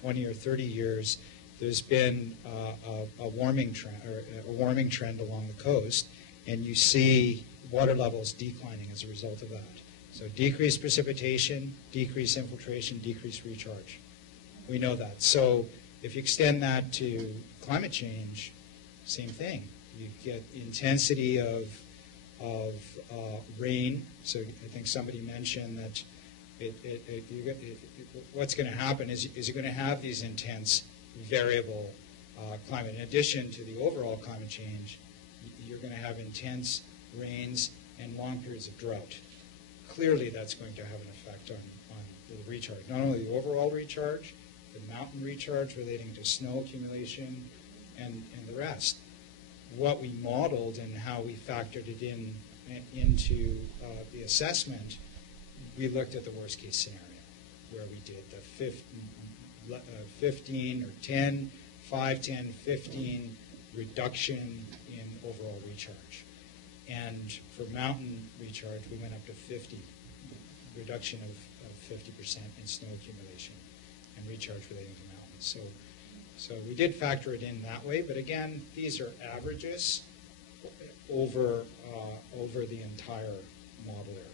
20 or 30 years, there's been a warming trend along the coast, and you see water levels declining as a result of that. So decreased precipitation, decreased infiltration, decreased recharge. We know that. So if you extend that to climate change, same thing. You get intensity of rain. So I think somebody mentioned that what's going to happen is you're going to have these intense variable climate. In addition to the overall climate change, you're going to have intense rains and long periods of drought. Clearly that's going to have an effect on the recharge. Not only the overall recharge, the mountain recharge relating to snow accumulation and the rest. What we modeled and how we factored it into the assessment, we looked at the worst case scenario where we did the 15 or 10, 5, 10, 15 reduction in overall recharge. And for mountain recharge, we went up to 50, reduction of 50% in snow accumulation and recharge relating to mountains. So we did factor it in that way, but again, these are averages over the entire model area.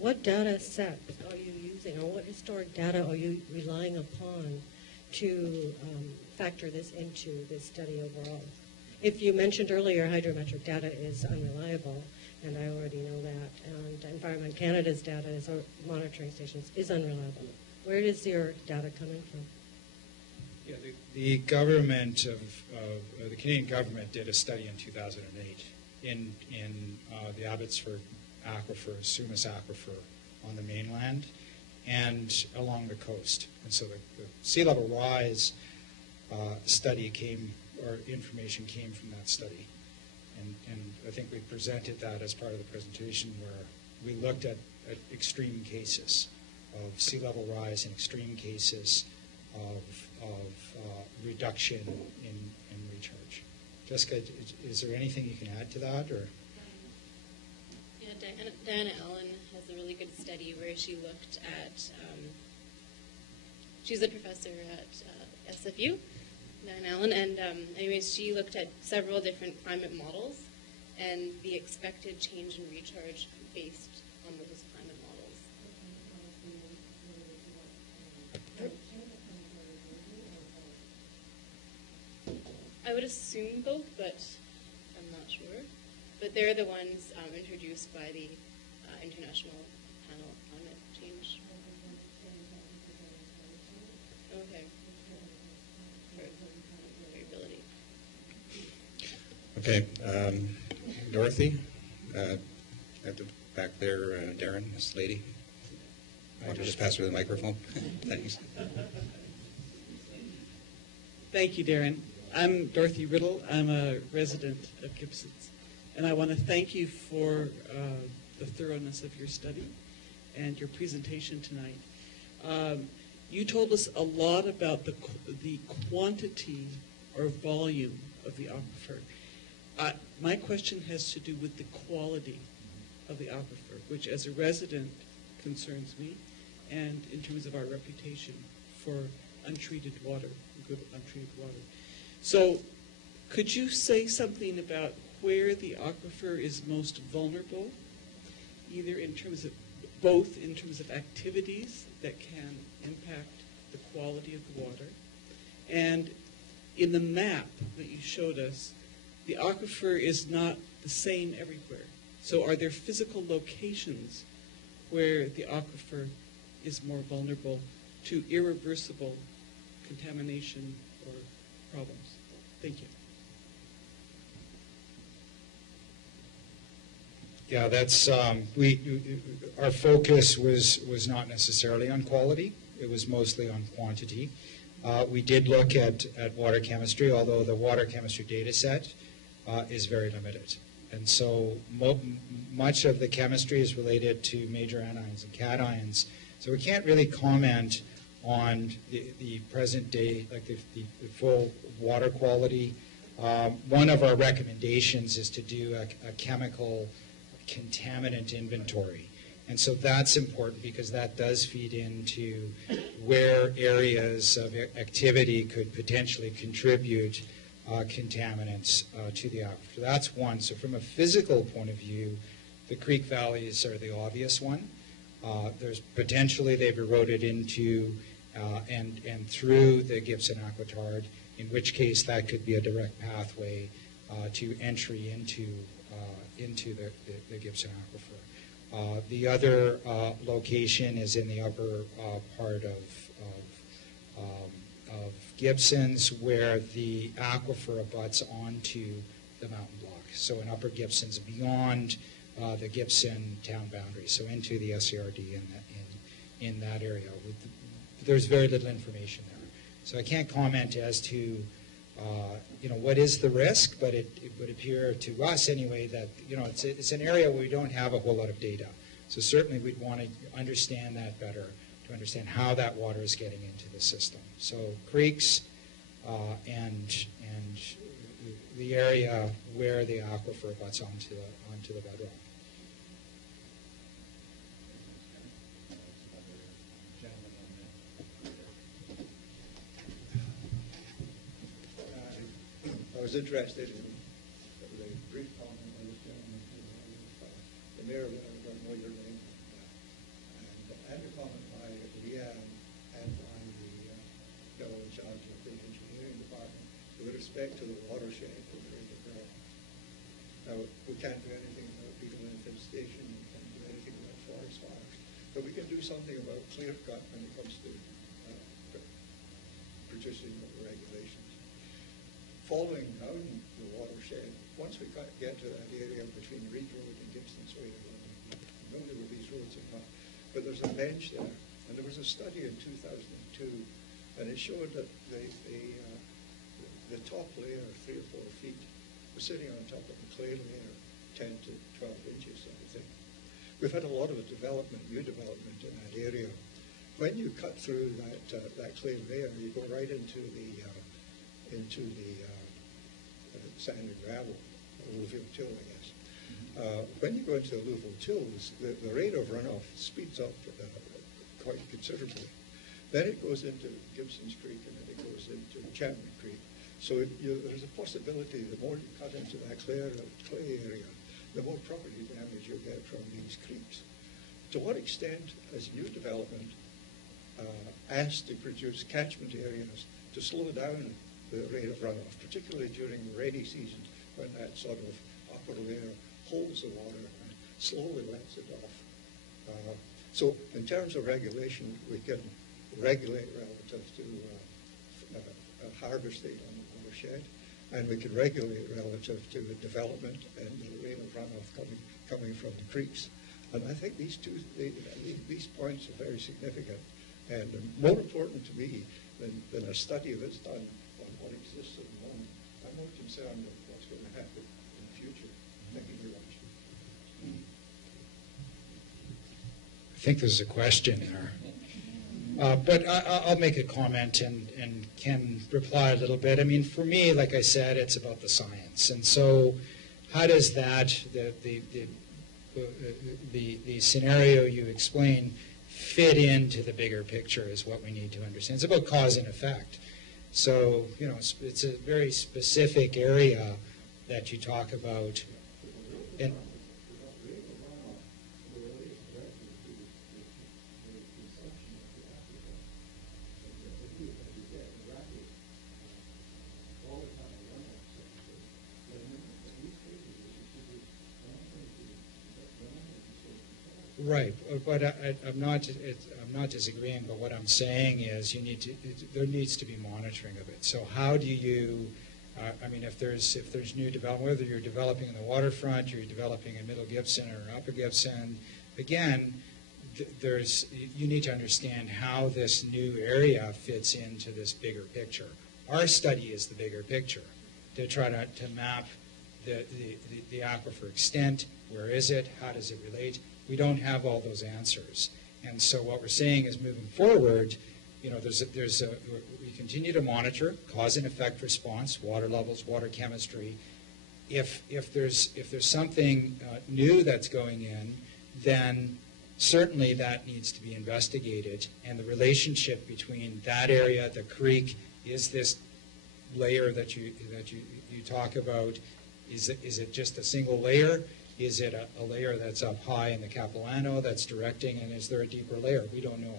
What data set are you using, or what historic data are you relying upon to factor this into this study overall? If you mentioned earlier hydrometric data is unreliable, and I already know that, and Environment Canada's data is monitoring stations is unreliable. Where is your data coming from? Yeah, the government the Canadian government did a study in 2008 in the Abbotsford aquifer, Sumas aquifer on the mainland and along the coast. And so the sea level rise study information came from that study. And I think we presented that as part of the presentation where we looked at extreme cases of sea level rise and extreme cases of reduction in recharge. Jessica, is there anything you can add to that, or? Yeah, Diana Allen has a really good study where she looked at, she's a professor at SFU, Diana Allen, and anyways, she looked at several different climate models and the expected change in recharge based on those climate models. I would assume both, but I'm not sure. But they're the ones introduced by the International Panel on Climate Change. Okay. For variability. Okay. Dorothy, at the back there, Darren, this lady. Want to just pass her the microphone? Thanks. Thank you, Darren. I'm Dorothy Riddle. I'm a resident of Gibsons. And I want to thank you for the thoroughness of your study and your presentation tonight. You told us a lot about the quantity or volume of the aquifer. My question has to do with the quality of the aquifer, which as a resident concerns me, and in terms of our reputation for untreated water, good untreated water. So could you say something about where the aquifer is most vulnerable, either in terms of, both in terms of activities that can impact the quality of the water, and in the map that you showed us, the aquifer is not the same everywhere. So are there physical locations where the aquifer is more vulnerable to irreversible contamination or problems? Thank you. Yeah, that's our focus was not necessarily on quality. It was mostly on quantity. We did look at water chemistry, although the water chemistry data set is very limited. And so much of the chemistry is related to major anions and cations. So we can't really comment on the present day, like the full water quality. One of our recommendations is to do a chemical contaminant inventory. And so that's important because that does feed into where areas of activity could potentially contribute contaminants to the aquifer. So that's one. So from a physical point of view, the creek valleys are the obvious one. There's potentially they've eroded into and through the Gibson aquitard, in which case that could be a direct pathway to entry into the Gibson aquifer. The other location is in the upper part of Gibsons, where the aquifer abuts onto the mountain block. So in Upper Gibsons, beyond the Gibson town boundary, so into the SCRD in that area. There's very little information there. So I can't comment as to what is the risk, but it would appear to us anyway that it's an area where we don't have a whole lot of data. So certainly we'd want to understand that better, to understand how that water is getting into the system. So creeks and the area where the aquifer butts onto the bedrock. I was interested in the brief comment on this gentleman. The mayor, I don't know your name. And a comment by Leanne and by the fellow in charge of the engineering department with respect to the watershed over in the ground. Now, we can't do anything about beetle infestation, we can't do anything about forest fires, but we can do something about clear cut when it comes to producing the regulations. Following down the watershed, once we get to that area between Reed Road and Gibson's Way, I'm familiar with these roads or not, but there's a bench there, and there was a study in 2002, and it showed that the top layer, 3 or 4 feet, we're sitting on top of a clay layer, 10 to 12 inches, I think. We've had a lot of development, new development in that area. When you cut through that clay layer, you go right into the sand and gravel, alluvial till, I guess. When you go into the alluvial tills, the rate of runoff speeds up quite considerably. Then it goes into Gibsons Creek, and then it goes into Chapman Creek. So there's a possibility the more you cut into that clay area, the more property damage you'll get from these creeks. To what extent has new development asked to produce catchment areas to slow down the rate of runoff, particularly during the rainy season when that sort of upper layer holds the water and slowly lets it off? So in terms of regulation, we can regulate relative to harvesting on the watershed, and we can regulate relative to the development and the rate of runoff coming from the creeks. And I think these points are very significant, and more important to me than a study that's done on what exists at the moment. I'm more concerned with what's going to happen in the future. Thank you very much. I think there's a question there. But I'll make a comment and can reply a little bit. I mean, for me, like I said, it's about the science. And so how does that, the scenario you explain, fit into the bigger picture is what we need to understand. It's about cause and effect. So, you know, it's a very specific area that you talk about. And right, but I'm not disagreeing. But what I'm saying is, there needs to be monitoring of it. So how do you? I mean, if there's new development, whether you're developing in the waterfront, or you're developing in Middle Gibson or Upper Gibson, again, you need to understand how this new area fits into this bigger picture. Our study is the bigger picture to try to map the aquifer extent. Where is it? How does it relate? We don't have all those answers. And so what we're saying is, moving forward, you know, we continue to monitor cause and effect response, water levels, water chemistry. If there's something new that's going in, then certainly that needs to be investigated. And the relationship between that area, the creek, is this layer that you talk about, is it just a single layer? Is it a layer that's up high in the Capilano that's directing, and is there a deeper layer? We don't know.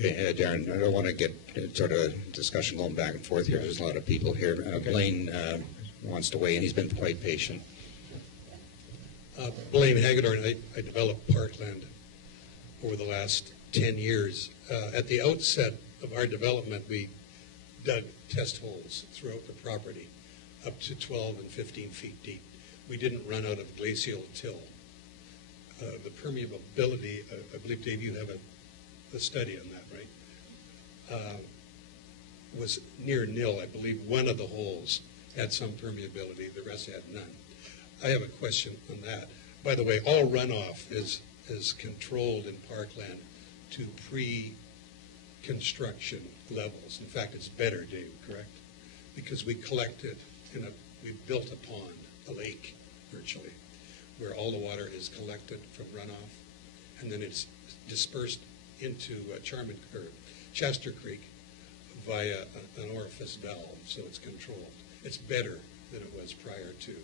Darren, I don't want to get sort of discussion going back and forth here. There's a lot of people here. Blaine wants to weigh in. He's been quite patient. Blaine Hagedorn, I developed parkland over the last 10 years. At the outset of our development, we dug test holes throughout the property up to 12 and 15 feet deep. We didn't run out of glacial till. The permeability, I believe, Dave, you have a study on that, right? Was near nil. I believe one of the holes had some permeability, the rest had none. I have a question on that. By the way, all runoff is controlled in parkland to pre-construction levels. In fact, it's better, Dave, correct? Because we collected we built a pond, a lake, virtually, where all the water is collected from runoff, and then it's dispersed into Chester Creek via an orifice valve, so it's controlled. It's better than it was prior to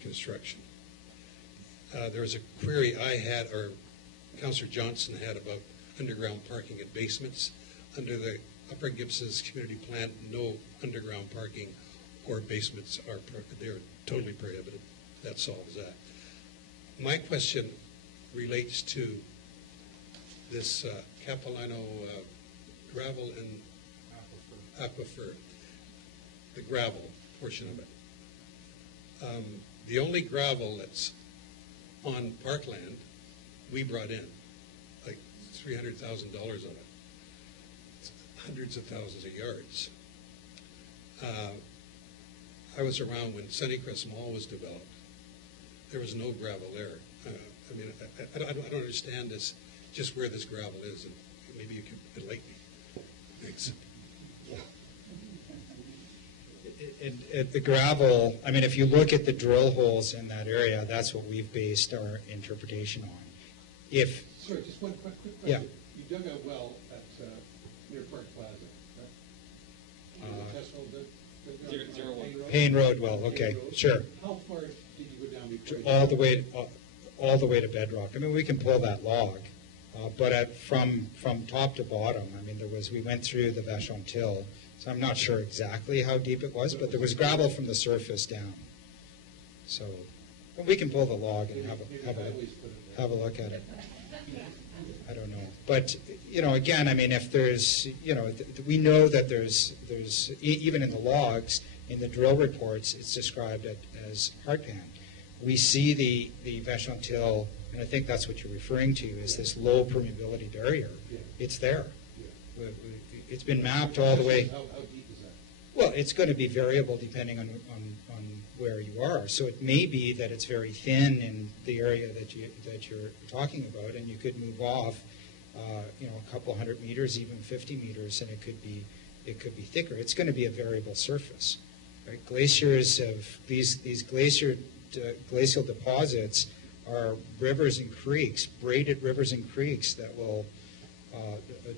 construction. There was a query I had, or Councillor Johnson had, about underground parking at basements. Under the Upper Gibsons community plan, no underground parking or basements they're totally prohibited. That solves that. My question relates to this Capilano gravel and aquifer, the gravel portion of it. The only gravel that's on parkland, we brought in like $300,000 of it. It's hundreds of thousands of yards. I was around when Sunnycrest Mall was developed. There was no gravel there. I mean, I don't understand this, just where this gravel is, and maybe you can enlighten me. Thanks. The gravel, I mean, if you look at the drill holes in that area, that's what we've based our interpretation on. If, Sorry, just one quick question. Yeah. You dug a well at, near Park Plaza, right? Test hole dug on Zero one. Payne Road well, okay, sure. How far did you go down before? you- All the way to bedrock. I mean, we can pull that log, but from top to bottom, I mean, we went through the Vachon Till, so I'm not sure exactly how deep it was, but there was gravel from the surface down. So, but we can pull the log and have a look at it. I don't know. But, again, I mean, if there's, we know that there's even in the logs, in the drill reports, it's described as hardpan. We see the Vachon Till, and I think that's what you're referring to, is this low permeability barrier. Yeah. It's there. Yeah. It's been mapped all the way. How deep is that? Well, it's going to be variable depending on where you are. So it may be that it's very thin in the area that you're talking about, and you could move off, a couple 100 meters, even 50 meters, and it could be thicker. It's going to be a variable surface. Right? Glaciers of these glacial deposits are rivers and creeks, braided rivers and creeks that will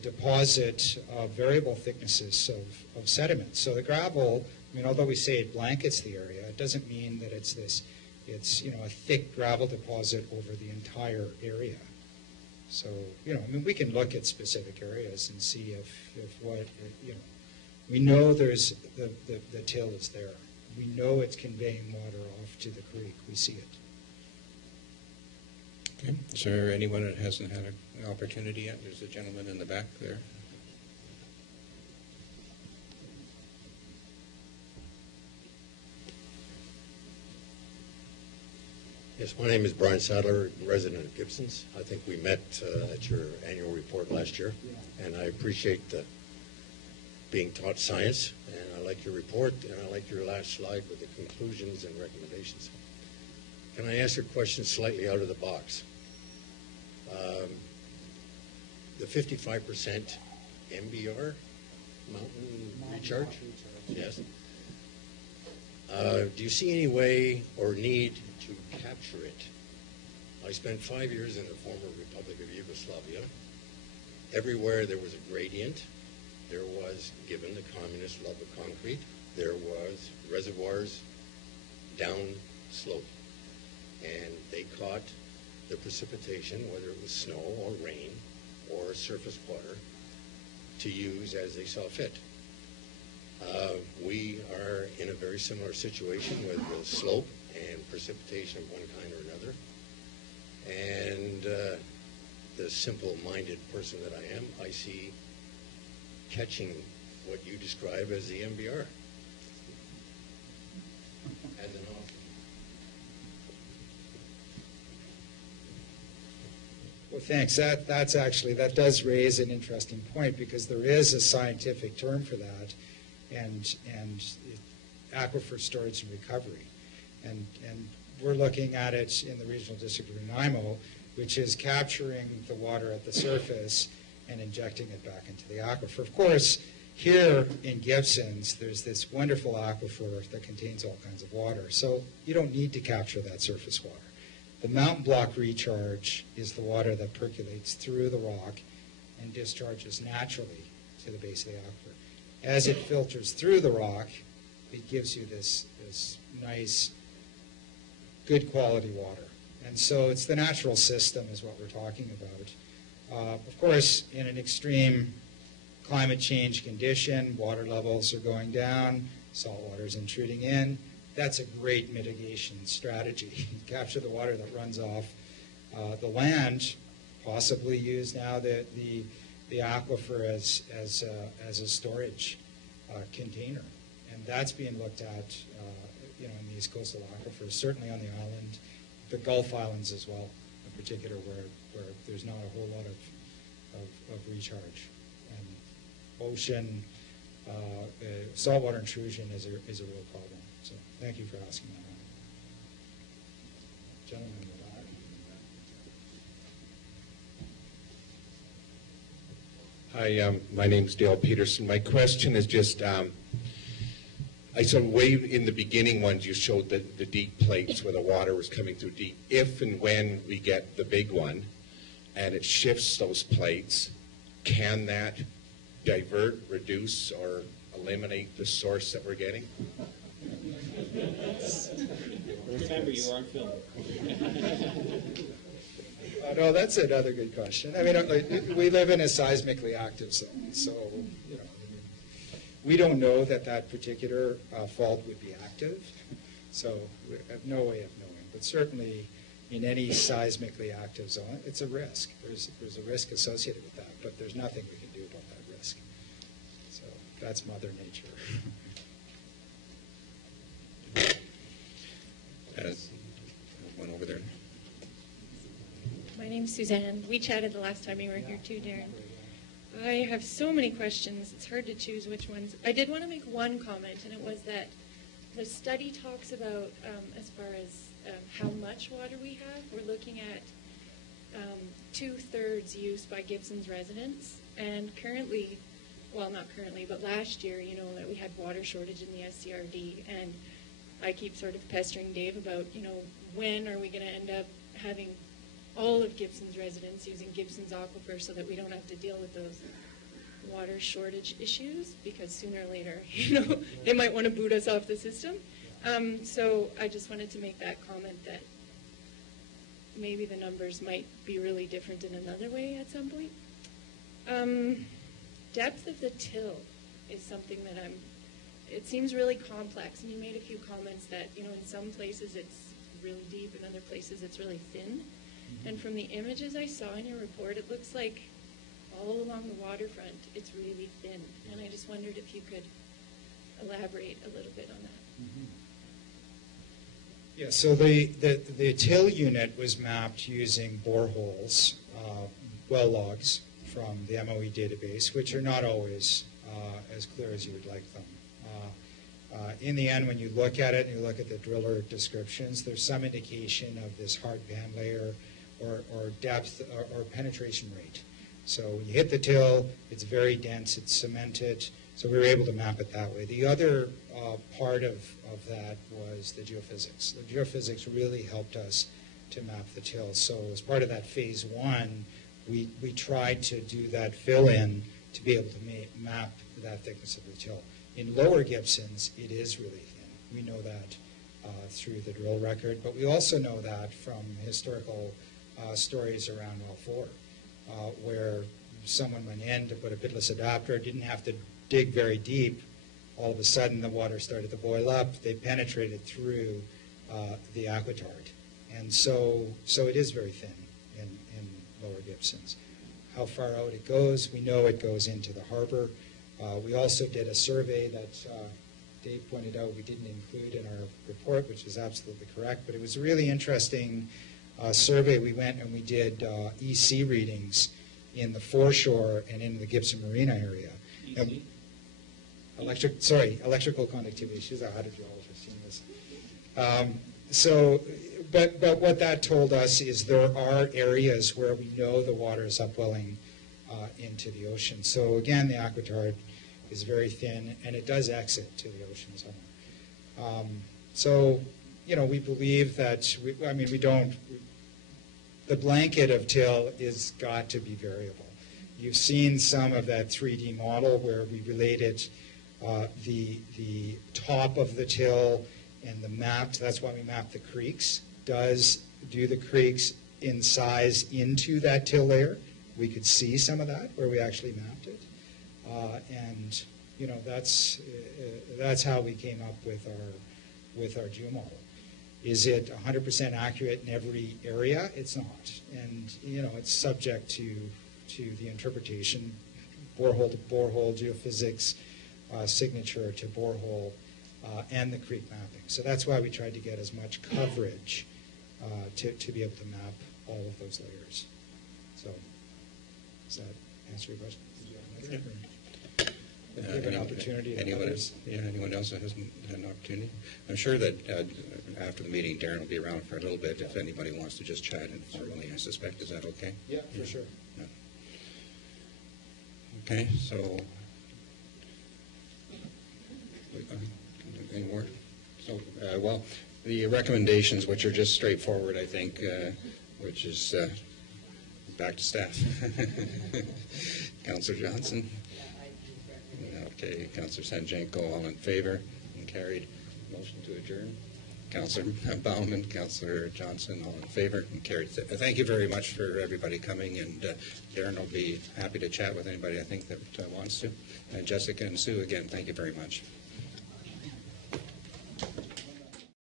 deposit variable thicknesses of sediment. So the gravel, I mean, although we say it blankets the area, it doesn't mean that it's a thick gravel deposit over the entire area. So, I mean, we can look at specific areas and see if we know there's the till is there. We know it's conveying water off to the creek. We see it. Okay. Is there anyone that hasn't had an opportunity yet? There's a gentleman in the back there. Yes, my name is Brian Sadler, resident of Gibsons. I think we met at your annual report last year, and I appreciate being taught science, and I like your report, and I like your last slide with the conclusions and recommendations. Can I ask a question slightly out of the box? The 55% MBR, mountain recharge? Yes. Do you see any way or need to capture it? I spent 5 years in the former Republic of Yugoslavia. Everywhere there was a gradient. There was, given the communist love of concrete, there was reservoirs down slope. And they caught the precipitation, whether it was snow or rain or surface water, to use as they saw fit. We are in a very similar situation with the slope and precipitation of one kind or another. And the simple-minded person that I am, I see catching what you describe as the MBR as an option. Well, thanks. That does raise an interesting point, because there is a scientific term for that, and aquifer storage and recovery. And we're looking at it in the Regional District of Nanaimo, which is capturing the water at the surface and injecting it back into the aquifer. Of course, here in Gibsons, there's this wonderful aquifer that contains all kinds of water. So you don't need to capture that surface water. The mountain block recharge is the water that percolates through the rock and discharges naturally to the base of the aquifer. As it filters through the rock, it gives you this nice, good quality water. And so it's the natural system is what we're talking about. Of course, in an extreme climate change condition, water levels are going down, salt water is intruding in. That's a great mitigation strategy. Capture the water that runs off the land, possibly use now the aquifer as a storage container. And that's being looked at in these coastal aquifers, certainly on the island, the Gulf Islands as well, in particular, where there's not a whole lot of recharge. And ocean, saltwater intrusion is a real problem. So thank you for asking that. Gentlemen with that. Hi, my name's Dale Peterson. My question is just, I saw way in the beginning ones you showed the deep plates where the water was coming through deep. If and when we get the big one and it shifts those plates, can that divert, reduce, or eliminate the source that we're getting? Remember, you are on film. No, that's another good question. I mean, we live in a seismically active zone, so you know, we don't know that particular fault would be active. So we have no way of knowing. But certainly, in any seismically active zone, it's a risk. There's a risk associated with that, but there's nothing we can do about that risk. So that's Mother Nature. One over there. My name's Suzanne. We chatted the last time you were here too, Darren. I have so many questions, it's hard to choose which ones. I did want to make one comment, and it was that the study talks about, as far as how much water we have, we're looking at 2/3 used by Gibsons residents. And currently, well, not currently, but last year, you know, that we had water shortage in the SCRD. And I keep sort of pestering Dave about, you know, when are we going to end up having all of Gibsons residents using Gibsons aquifer so that we don't have to deal with those water shortage issues, because sooner or later, you know, they might want to boot us off the system. So I just wanted to make that comment that maybe the numbers might be really different in another way at some point. Depth of the till is something that it seems really complex, and you made a few comments that, you know, in some places it's really deep, in other places it's really thin. And from the images I saw in your report, it looks like all along the waterfront it's really thin. And I just wondered if you could elaborate a little bit on that. Mm-hmm. Yeah, so the till unit was mapped using boreholes, well logs from the MOE database, which are not always as clear as you would like them. In the end, when you look at it and you look at the driller descriptions, there's some indication of this hard band layer or depth or penetration rate. So when you hit the till, it's very dense, it's cemented, so we were able to map it that way. The other part of that was the geophysics. The geophysics really helped us to map the till. So as part of that phase one, we tried to do that fill-in to be able to map that thickness of the till. In lower Gibsons, it is really thin. We know that through the drill record, but we also know that from historical stories around Well 4, where someone went in to put a pitless adapter, didn't have to dig very deep. All of a sudden, the water started to boil up. They penetrated through the aquitard. And so it is very thin in lower Gibsons. How far out it goes, we know it goes into the harbor. We also did a survey that Dave pointed out we didn't include in our report, which is absolutely correct, but it was a really interesting survey. We went and we did EC readings in the foreshore and in the Gibson Marina area. Electrical conductivity. She's a hydrogeologist in this. But what that told us is there are areas where we know the water is upwelling into the ocean. So again, the aquitard is very thin, and it does exit to the ocean somewhere. So, you know, we believe that, the blanket of till is got to be variable. You've seen some of that 3D model where we related the top of the till and the mapped, that's why we mapped the creeks, does do the creeks in size into that till layer. We could see some of that where we actually mapped it. And, you know, that's how we came up with our geomodel. Is it 100% accurate in every area? It's not. And, you know, it's subject to the interpretation, borehole to borehole, geophysics, signature to borehole, and the creek mapping. So that's why we tried to get as much coverage to be able to map all of those layers. So, does that answer your question? Give an opportunity to Anyone, others. anyone else that hasn't had an opportunity? I'm sure that after the meeting, Darren will be around for a little bit if anybody wants to just chat informally, I suspect. Is that okay? Yeah, for sure. Yeah. Okay, so, any more? So, well, the recommendations, which are just straightforward, I think, which is back to staff. Councillor Johnson? Okay, Councillor Sanjenko, all in favor? And carried. Motion to adjourn. Councillor Bauman, Councillor Johnson, all in favor? And carried. Thank you very much for everybody coming, and Darren will be happy to chat with anybody I think that wants to. And Jessica and Sue, again, thank you very much.